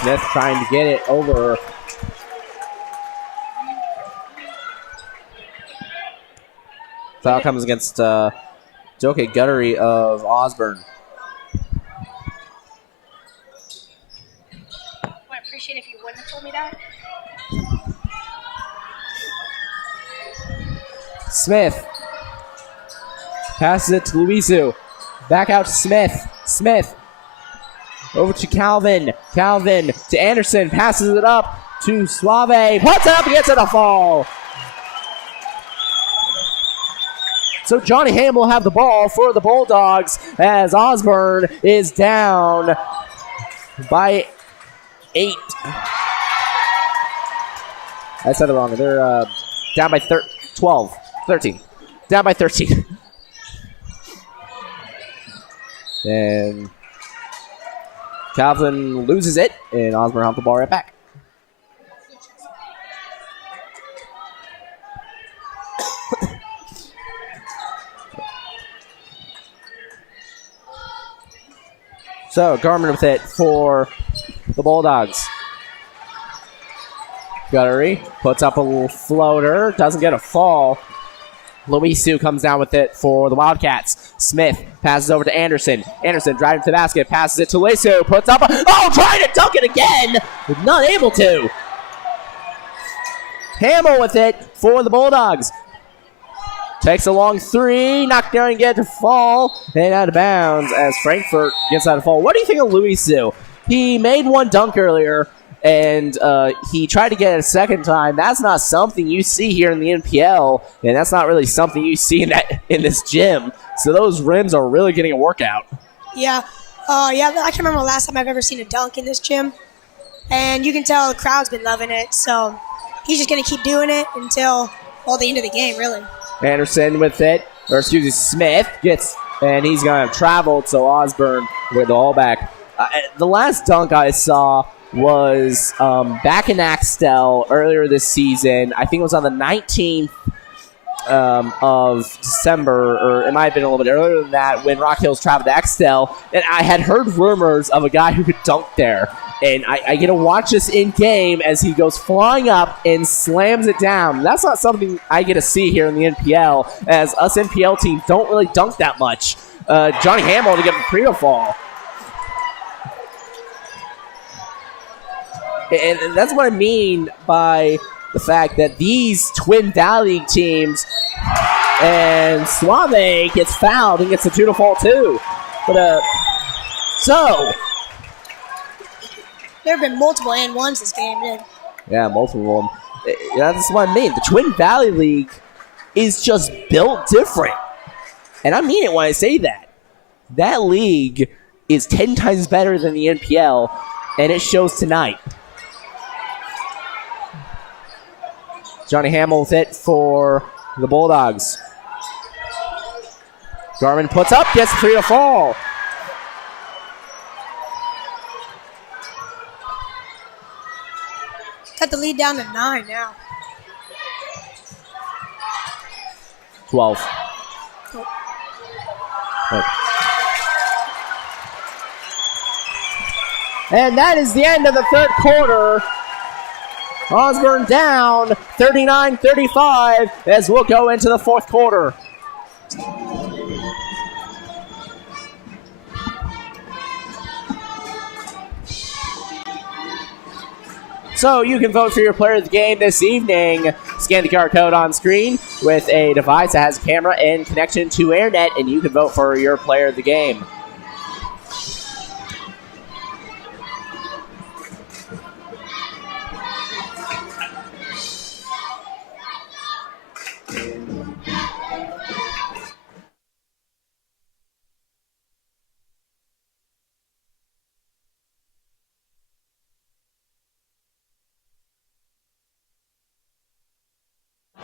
Smith trying to get it over. Foul comes against Joke Guttery of Osborne. I appreciate if you wouldn't have told me that. Smith passes it to Luisu. Back out to Smith. Smith over to Calvin. Calvin to Anderson. Passes it up to Suave. Puts it up and gets it a fall. So Johnny Ham will have the ball for the Bulldogs as Osborne is down by 8. I said it wrong. They're down by 13. Down by 13. And Calvin loses it, and Osborne has the ball right back. So Garmin with it for the Bulldogs. Guttery puts up a little floater, doesn't get a fall. Luisu comes down with it for the Wildcats. Smith passes over to Anderson. Anderson driving to the basket, passes it to Luisu, puts up trying to dunk it again, but not able to. Hamill with it for the Bulldogs. Takes a long 3, not going to get to fall, and out of bounds as Frankfort gets out of fall. What do you think of Luisu? He made one dunk earlier, and he tried to get it a second time. That's not something you see here in the NPL, and that's not really something you see in this gym. So those rims are really getting a workout. Yeah. I can't remember the last time I've ever seen a dunk in this gym. And you can tell the crowd's been loving it, so he's just going to keep doing it until the end of the game, really. Anderson with it, Smith gets, and he's going to travel, so Osborne with the ball back. The last dunk I saw was back in Axtell earlier this season. I think it was on the 19th of December, or it might have been a little bit earlier than that, when Rock Hills traveled to Axtell, and I had heard rumors of a guy who could dunk there. And I get to watch this in game as he goes flying up and slams it down. That's not something I get to see here in the NPL, as us NPL teams don't really dunk that much. Johnny Hamill to get the Priya fall. And that's what I mean by the fact that these Twin Valley teams, and Suave gets fouled and gets a 2 to fall too. But so there have been multiple and ones this game, dude. Yeah, multiple of them. That's what I mean. The Twin Valley League is just built different. And I mean it when I say that. That league is 10 times better than the NPL, and it shows tonight. Johnny Hamill with it for the Bulldogs. Garmin puts up, gets the 3 to fall. Cut the lead down to 9 now. 12. And that is the end of the third quarter. Osborne down 39-35 as we'll go into the fourth quarter. So you can vote for your player of the game this evening. Scan the QR code on screen with a device that has a camera and connection to AirNet, and you can vote for your player of the game.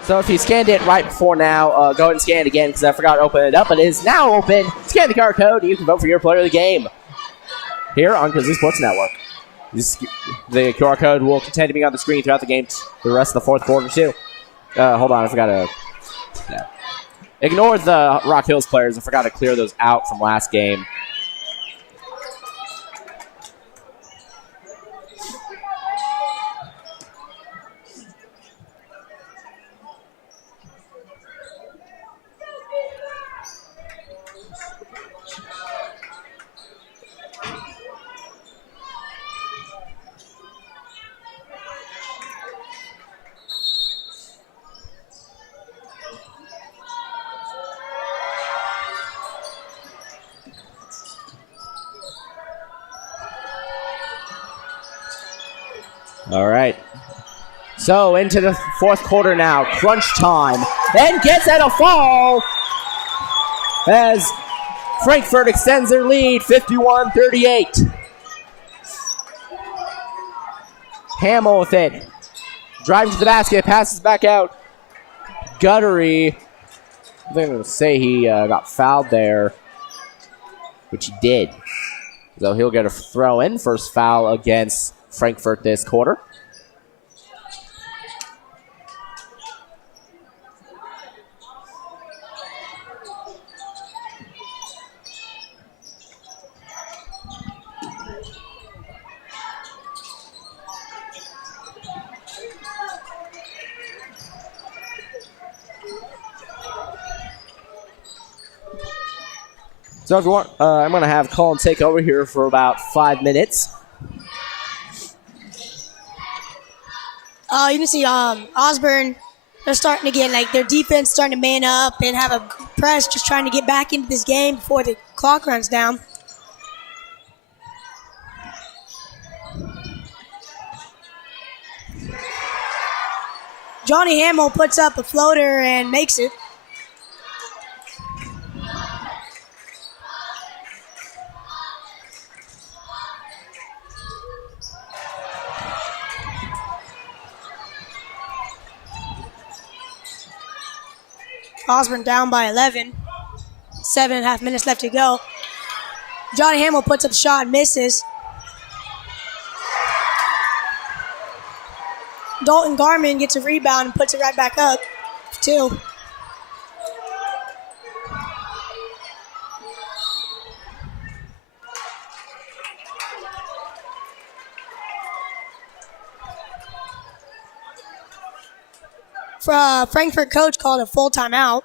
So if you scanned it right before now, go ahead and scan it again because I forgot to open it up. It is now open. Scan the QR code and you can vote for your player of the game here on Grizzly Sports Network. The QR code will continue to be on the screen throughout the game, the rest of the fourth quarter too. Hold on, I forgot to... Yeah. Ignore the Rock Hills players. I forgot to clear those out from last game. All right. So into the fourth quarter now. Crunch time. And gets out a fall as Frankfort extends their lead 51-38. Hamill with it. Driving to the basket. Passes back out. Guttery. I think I'm going to say he got fouled there, which he did. So he'll get a throw-in. First foul against Frankfort this quarter. So if you want, I'm going to have Colin take over here for about 5 minutes. You can see Osborne, they're starting to get, like, their defense starting to man up and have a press, just trying to get back into this game before the clock runs down. Johnny Hamill puts up a floater and makes it. Osborne down by 11. 7.5 minutes left to go. Johnny Hamill puts up a shot and misses. Dalton Garman gets a rebound and puts it right back up. 2. Frankfort coach called a full timeout.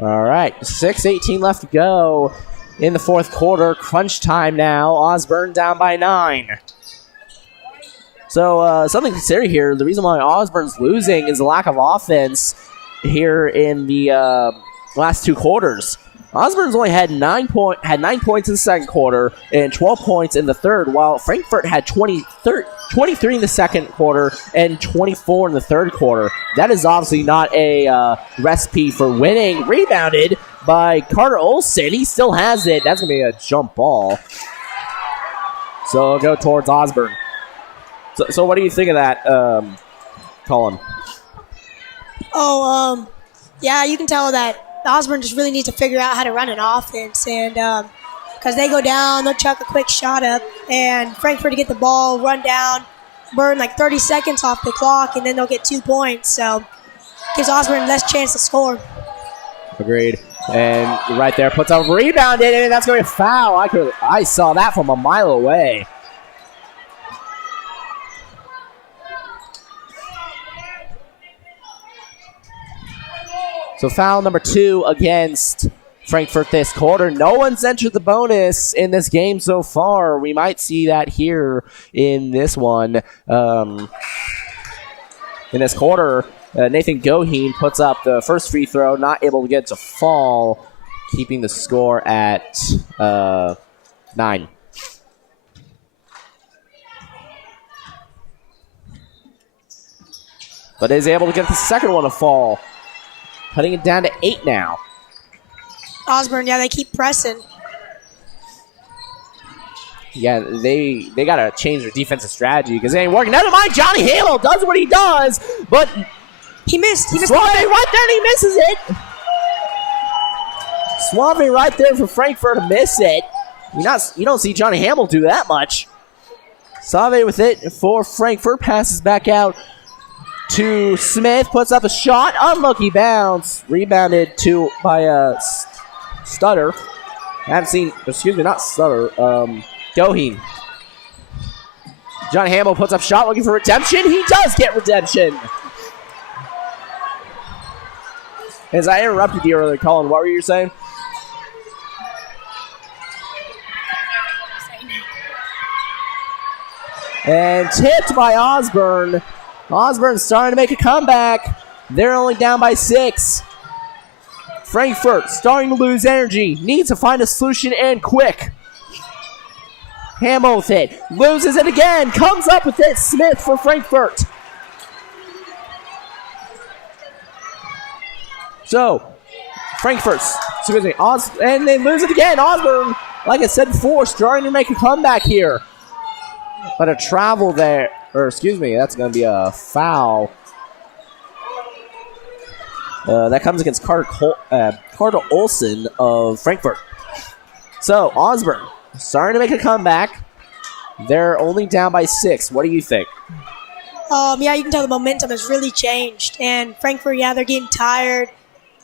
All right, 6:18 left to go in the fourth quarter. Crunch time now. Osborne down by 9. So something to consider here. The reason why Osborne's losing is the lack of offense here in the last 2 quarters. Osborne's only had 9 points in the second quarter and 12 points in the third, while Frankfort had 23 in the second quarter and 24 in the third quarter. That is obviously not a recipe for winning. Rebounded by Carter Olsen. He still has it. That's going to be a jump ball. So it'll go towards Osborne. So what do you think of that, Colin? Yeah, you can tell that Osborne just really needs to figure out how to run an offense, and because they go down, they'll chuck a quick shot up, and Frankfort to get the ball, run down, burn like 30 seconds off the clock, and then they'll get 2 points. So gives Osborne less chance to score. Agreed. And right there puts a rebound in, and that's going to be a foul. I saw that from a mile away. So foul number 2 against Frankfort this quarter. No one's entered the bonus in this game so far. We might see that here in this one. In this quarter, Nathan Goheen puts up the first free throw, not able to get to fall, keeping the score at 9. But is able to get the second one to fall. Cutting it down to 8 now. Osborne, yeah, they keep pressing. Yeah, they got to change their defensive strategy because it ain't working. Never mind, Johnny Hamill does what he does, but He missed. Suave right there, and he misses it. Suave right there for Frankfort to miss it. You don't see Johnny Hamill do that much. Suave with it for Frankfort. Passes back out to Smith. Puts up a shot. Unlucky bounce. Rebounded by a Stutter. I haven't seen, not Stutter. Goheen. Johnny Hamill puts up shot looking for redemption. He does get redemption. As I interrupted you earlier, Colin, what were you saying? And tipped by Osborne. Osborne's starting to make a comeback. They're only down by 6. Frankfort starting to lose energy. Needs to find a solution and quick. Hamill with it. Loses it again. Comes up with it. Smith for Frankfort. So, Frankfurt's, and they lose it again. Osborne, like I said before, starting to make a comeback here. But a travel there, that's going to be a foul. That comes against Carter Olsen of Frankfort. So, Osborne, starting to make a comeback. They're only down by 6. What do you think? Yeah, you can tell the momentum has really changed. And Frankfort, they're getting tired.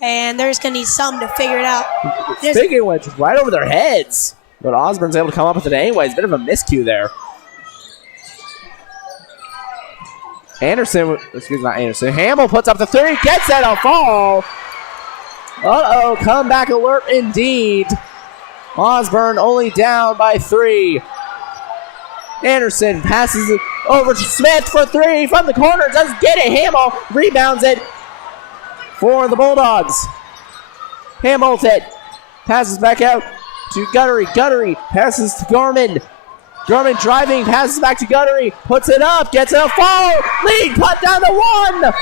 And they're just going to need something to figure it out. Speaking of which, right over their heads. But Osborne's able to come up with it anyways. Bit of a miscue there. Hamill puts up the 3. Gets that a fall. Uh-oh, comeback alert indeed. Osborne only down by 3. Anderson passes it over to Smith for 3 from the corner. Doesn't get it. Hamill rebounds it for the Bulldogs. Hamill with it. Passes back out to Guttery. Guttery passes to Gorman. Gorman driving, passes back to Guttery. Puts it up, gets it a foul. Lead cut down to 1.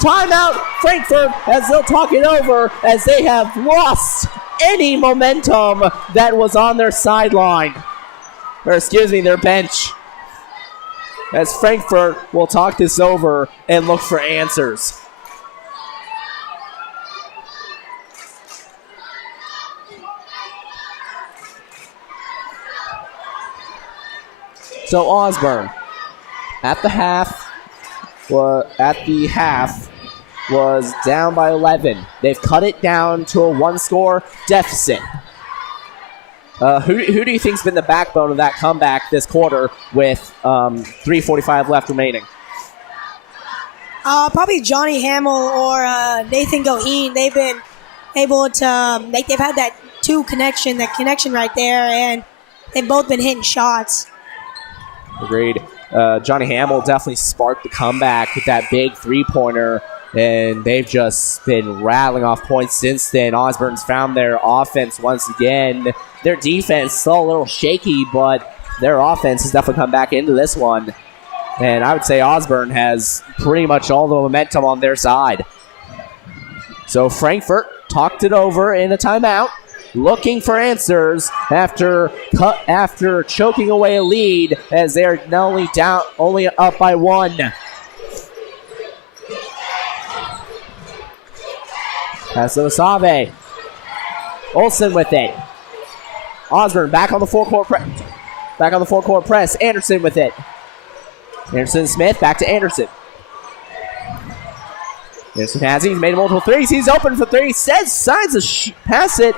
Timeout Frankfort as they'll talk it over as they have lost any momentum that was on their sideline. Their bench. As Frankfort will talk this over and look for answers. So Osborne at the half was down by 11. They've cut it down to a 1-score deficit. Who do you think's been the backbone of that comeback this quarter with 3:45 left remaining? Probably Johnny Hamill or Nathan Goheen. They've been able to they've had that connection right there, and they've both been hitting shots. Agreed. Johnny Hamill definitely sparked the comeback with that big 3-pointer, and they've just been rattling off points since then. Osborne's found their offense once again. Their defense still a little shaky, but their offense has definitely come back into this one. And I would say Osborne has pretty much all the momentum on their side. So Frankfort talked it over in a timeout, looking for answers after choking away a lead as they are only up by 1. Pass to Osave. Olsen with it. Osborne back on the four-court press. Anderson with it. Anderson Smith back to Anderson. Anderson has it. He's made multiple threes. He's open for 3. Pass it.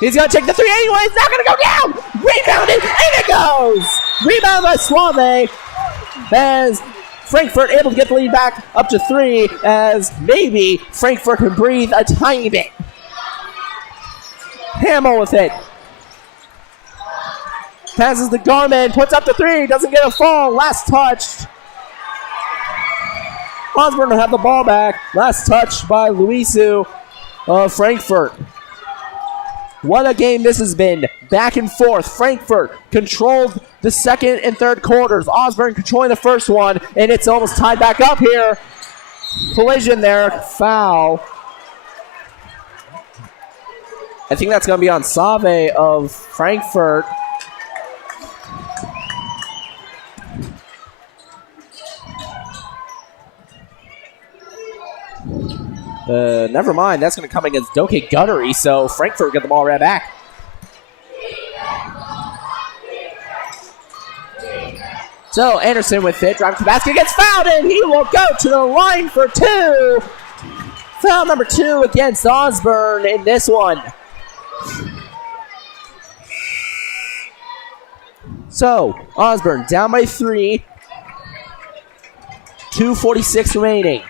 He's going to take the 3 anyway. It's not going to go down. Rebounded, and it goes. Rebound by Suave as Frankfort able to get the lead back up to 3 as maybe Frankfort can breathe a tiny bit. Hamill with it. Passes to Garman, puts up the 3, doesn't get a fall. Last touch. Osborne will have the ball back. Last touch by Luisu of Frankfort. What a game this has been. Back and forth. Frankfort controlled the second and third quarters. Osborne controlling the first one, and it's almost tied back up here. Collision there. Foul. I think that's going to be on Save of Frankfort. Never mind. That's going to come against Doke Guttery, so Frankfort get the ball right back. So Anderson with it, driving to the basket, gets fouled, and he will go to the line for 2. Foul number 2 against Osborne in this one. So Osborne down by 3. 2:46 remaining.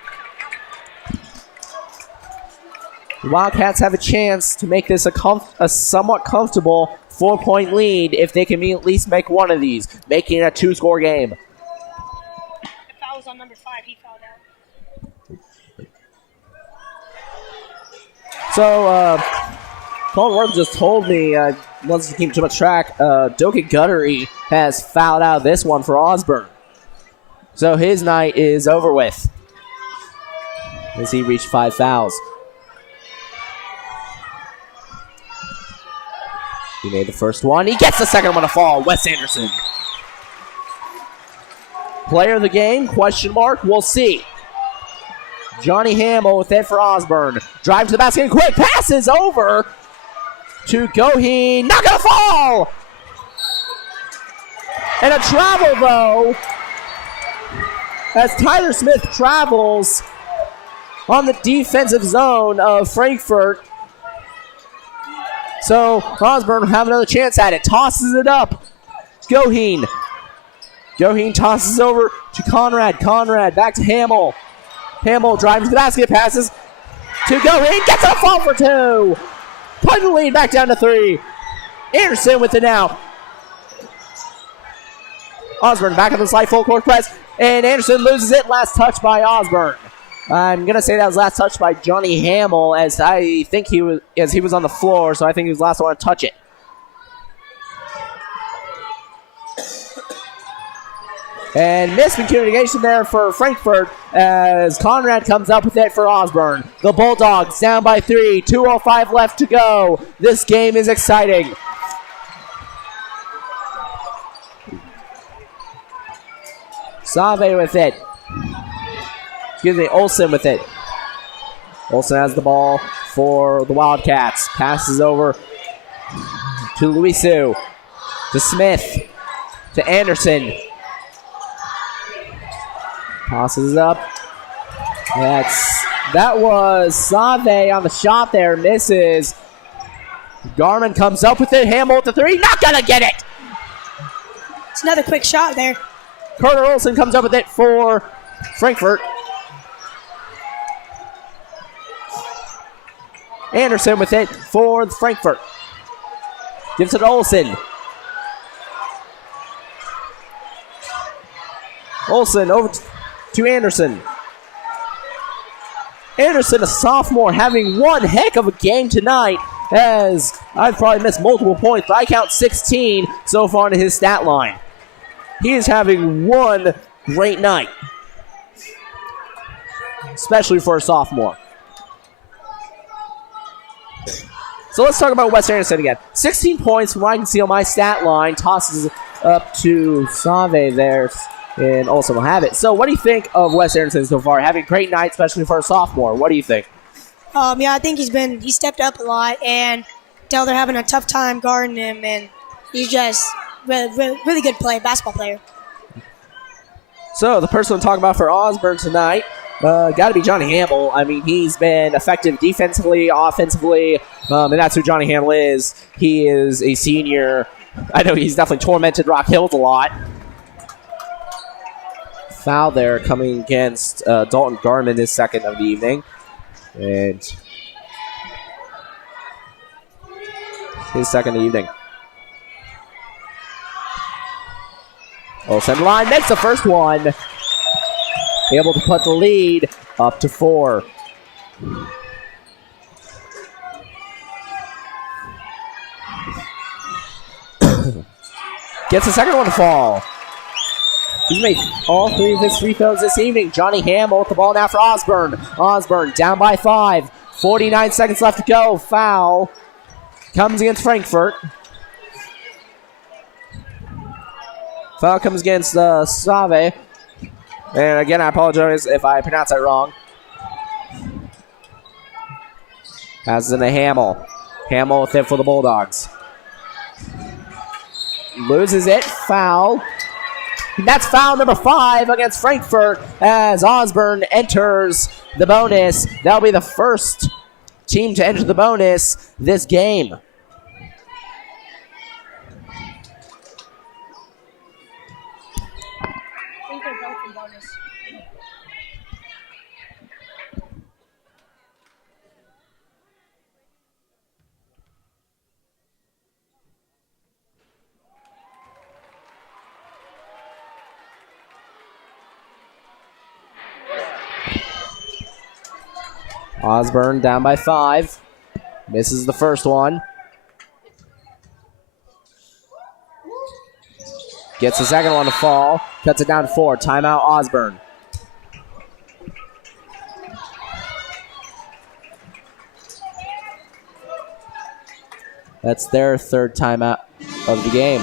The Wildcats have a chance to make this a somewhat comfortable 4-point lead if they can at least make one of these, making it a 2-score game. The foul was on number 5. He fouled out. So, Colin Worth just told me, wasn't keeping too much track, Doke Guttery has fouled out this one for Osborne. So his night is over with as he reached 5 fouls. He made the first one. He gets the second one to fall. Wes Anderson. Player of the game? Question mark. We'll see. Johnny Hamill with it for Osborne. Drive to the basket and quick passes over to Goheen. Not going to fall! And a travel, though, as Tyler Smith travels on the defensive zone of Frankfort. So Osborne will have another chance at it. Tosses it up. Goheen. Goheen tosses over to Conrad. Conrad back to Hamill. Hamill drives to the basket, passes to Goheen. Gets a fall for 2. Putting the lead back down to 3. Anderson with it now. Osborne back on the slide, full court press. And Anderson loses it. Last touch by Osborne. I'm going to say that was last touch by Johnny Hamill as I think he was on the floor, so I think he was the last one to touch it. And miscommunication there for Frankfort as Conrad comes up with it for Osborne. The Bulldogs down by 3, 2:05 left to go. This game is exciting. Save with it. Olsen with it. Olsen has the ball for the Wildcats. Passes over to Luisu. To Smith. To Anderson. Tosses up. That was Save on the shot there. Misses. Garman comes up with it. Hamill with the 3. Not going to get it. It's another quick shot there. Carter Olsen comes up with it for Frankfort. Anderson with it for Frankfort. Gives it to Olsen. Olsen over to Anderson. Anderson, a sophomore, having one heck of a game tonight, as I've probably missed multiple points, but I count 16 so far in his stat line. He is having one great night, especially for a sophomore. So let's talk about Wes Anderson again. 16 points from what I can see on my stat line. Tosses up to Save there, and also will have it. So what do you think of Wes Anderson so far? Having a great night, especially for a sophomore. What do you think? Yeah, I think he stepped up a lot, and tell they're having a tough time guarding him, and he's just really good basketball player. So the person to talk about for Osborne tonight, got to be Johnny Hamill. I mean, he's been effective defensively, offensively, and that's who Johnny Hamill is. He is a senior. I know he's definitely tormented Rock Hills a lot. Foul there coming against Dalton Garman, his second of the evening. And his second of the evening. Olsen line makes the first one. Able to put the lead up to 4. Gets the second one to fall. He's made all 3 of his free throws this evening. Johnny Hamill with the ball now for Osborne. Osborne down by 5. 49 seconds left to go. Foul comes against Frankfort. Foul comes against Save. And again, I apologize if I pronounce that wrong. Passes into Hamill. Hamill with it for the Bulldogs. Loses it. Foul. That's foul number 5 against Frankfort as Osborne enters the bonus. That'll be the first team to enter the bonus this game. I think they're both in bonus. Osborne down by 5. Misses the first one. Gets the second one to fall. Cuts it down to 4. Timeout Osborne. That's their third timeout of the game.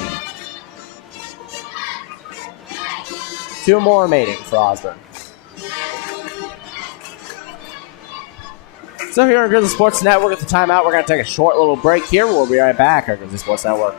2 more remaining for Osborne. So here on Grizzly Sports Network at the timeout, we're going to take a short little break here. We'll be right back on Grizzly Sports Network.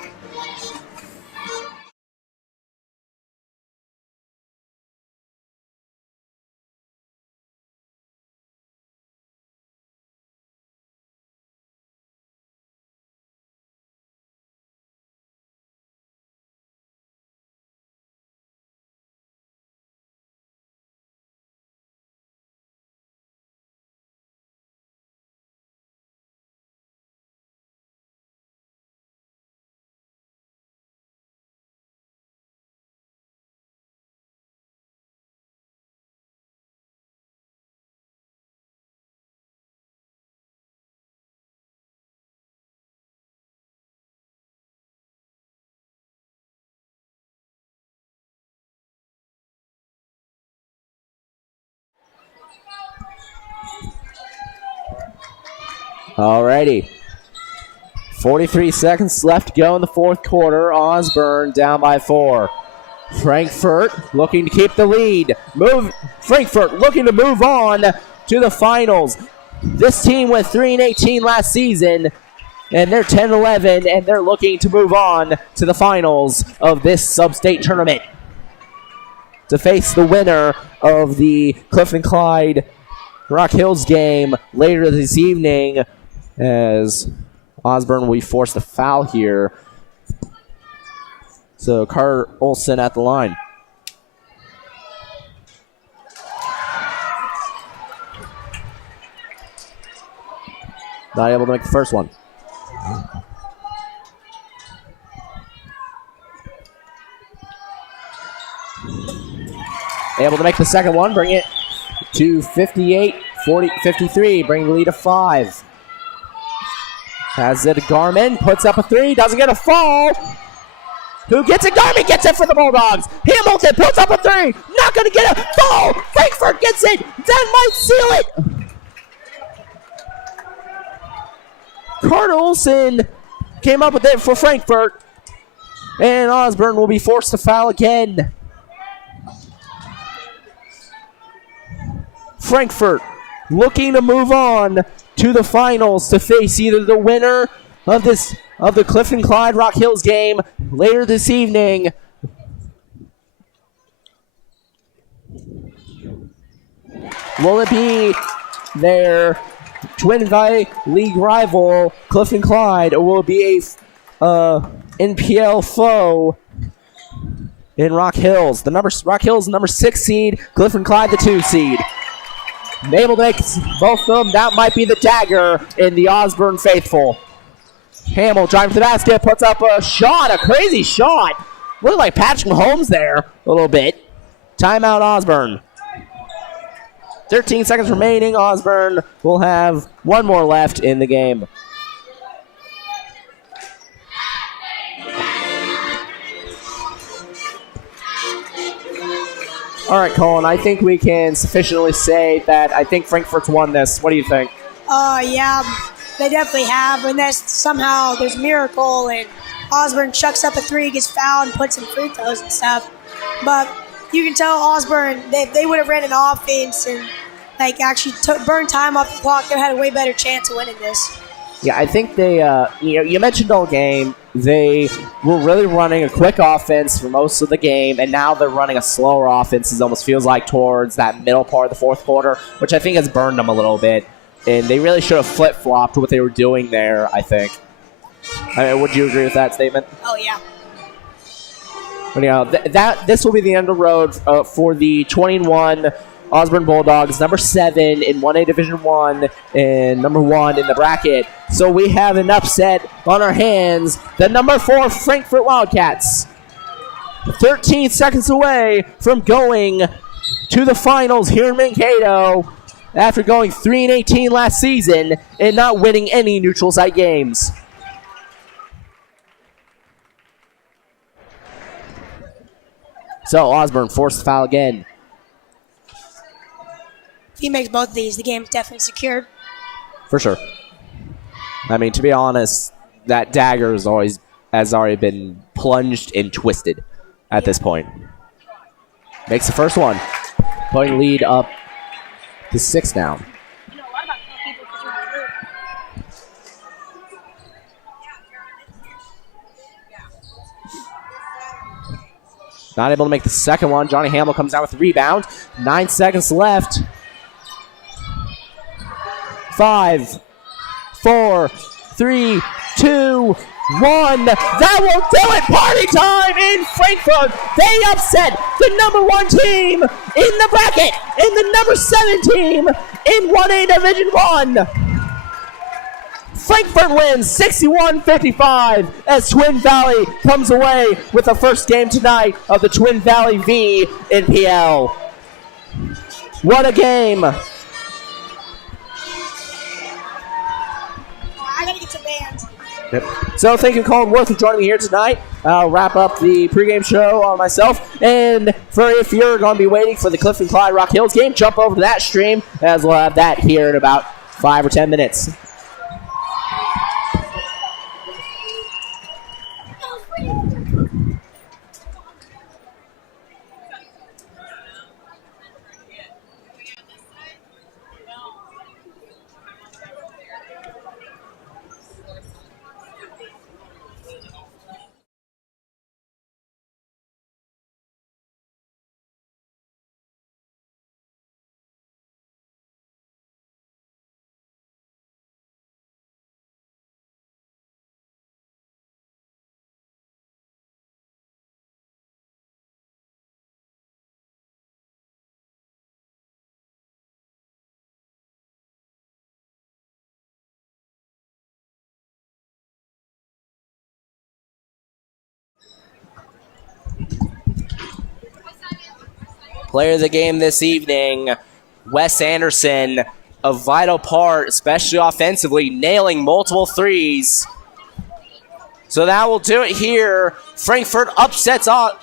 Alrighty. 43 seconds left to go in the fourth quarter. Osborne down by 4. Frankfort looking to keep the lead. Frankfort looking to move on to the finals. This team went 3-18 last season, and they're 10-11, and they're looking to move on to the finals of this sub-state tournament to face the winner of the Clifton Clyde Rock Hills game later this evening, as Osborne will be forced to foul here. So Carter Olson at the line. Not able to make the first one. Able to make the second one, bring it to 58-53, bring the lead to 5. Has it Garmin, puts up a 3, doesn't get a fall. Who gets it? Garmin gets it for the Bulldogs. Hamilton puts up a 3, not going to get a fall. Frankfort gets it, that might seal it. Carter Olson came up with it for Frankfort, and Osborne will be forced to foul again. Frankfort looking to move on to the finals to face either the winner of the Clifton Clyde Rock Hills game later this evening, will it be their Twin Valley League rival Clifton Clyde, or will it be a NPL foe in Rock Hills? Rock Hills number 6 seed, Clifton Clyde the 2 seed. Able to make both of them. That might be the dagger in the Osborne faithful. Hamill driving to the basket, puts up a shot, a crazy shot. Looked like Patrick Mahomes there a little bit. Timeout Osborne. 13 seconds remaining. Osborne will have one more left in the game. All right, Colin, I think we can sufficiently say that I think Frankfort's won this. What do you think? Yeah, they definitely have. And somehow there's a miracle, and Osborne chucks up a 3, gets fouled, and puts in free throws and stuff. But you can tell Osborne, they would have ran an offense, and actually burned time off the clock, they had a way better chance of winning this. Yeah, I think they, you mentioned all game, they were really running a quick offense for most of the game, and now they're running a slower offense, it almost feels like, towards that middle part of the fourth quarter, which I think has burned them a little bit. And they really should have flip-flopped what they were doing there, I think. Would you agree with that statement? Oh, yeah. But, this will be the end of the road for the 20-1 Osborne Bulldogs, number 7 in 1A Division 1 and number 1 in the bracket. So we have an upset on our hands. The number 4 Frankfort Wildcats, 13 seconds away from going to the finals here in Mankato after going 3-18 last season and not winning any neutral site games. So Osborne forced the foul again. If he makes both of these, the game's definitely secured. For sure. I mean, to be honest, that dagger has already been plunged and twisted at this point. Makes the first one. Putting lead up to 6 now. Not able to make the second one. Johnny Hamill comes out with the rebound. 9 seconds left. 5, 4, 3, 2, 1. That will do it. Party time in Frankfort. They upset the number 1 team in the bracket and the number 7 team in 1A Division 1. Frankfort wins 61-55 as Twin Valley comes away with the first game tonight of the Twin Valley V in PL. What a game. I gotta get to band. Yep. So thank you, Colin Worth, for joining me here tonight. I'll wrap up the pregame show on myself. And for if you're going to be waiting for the Clifton Clyde Rock Hills game, jump over to that stream, as we'll have that here in about 5 or 10 minutes. Player of the game this evening, Wes Anderson, a vital part, especially offensively, nailing multiple threes. So that will do it here. Frankfort upsets Osborne.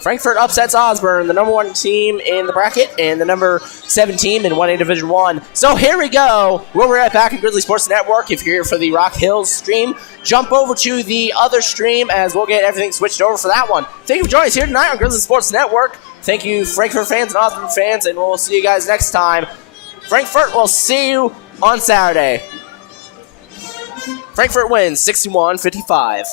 Frankfort upsets Osborne, the number 1 team in the bracket and the number 7 team in 1A Division 1. So here we go. We'll be right back at Grizzly Sports Network. If you're here for the Rock Hills stream, jump over to the other stream as we'll get everything switched over for that one. Thank you for joining us here tonight on Grizzly Sports Network. Thank you, Frankfort fans and Osborne fans, and we'll see you guys next time. Frankfort, we'll see you on Saturday. Frankfort wins 61-55.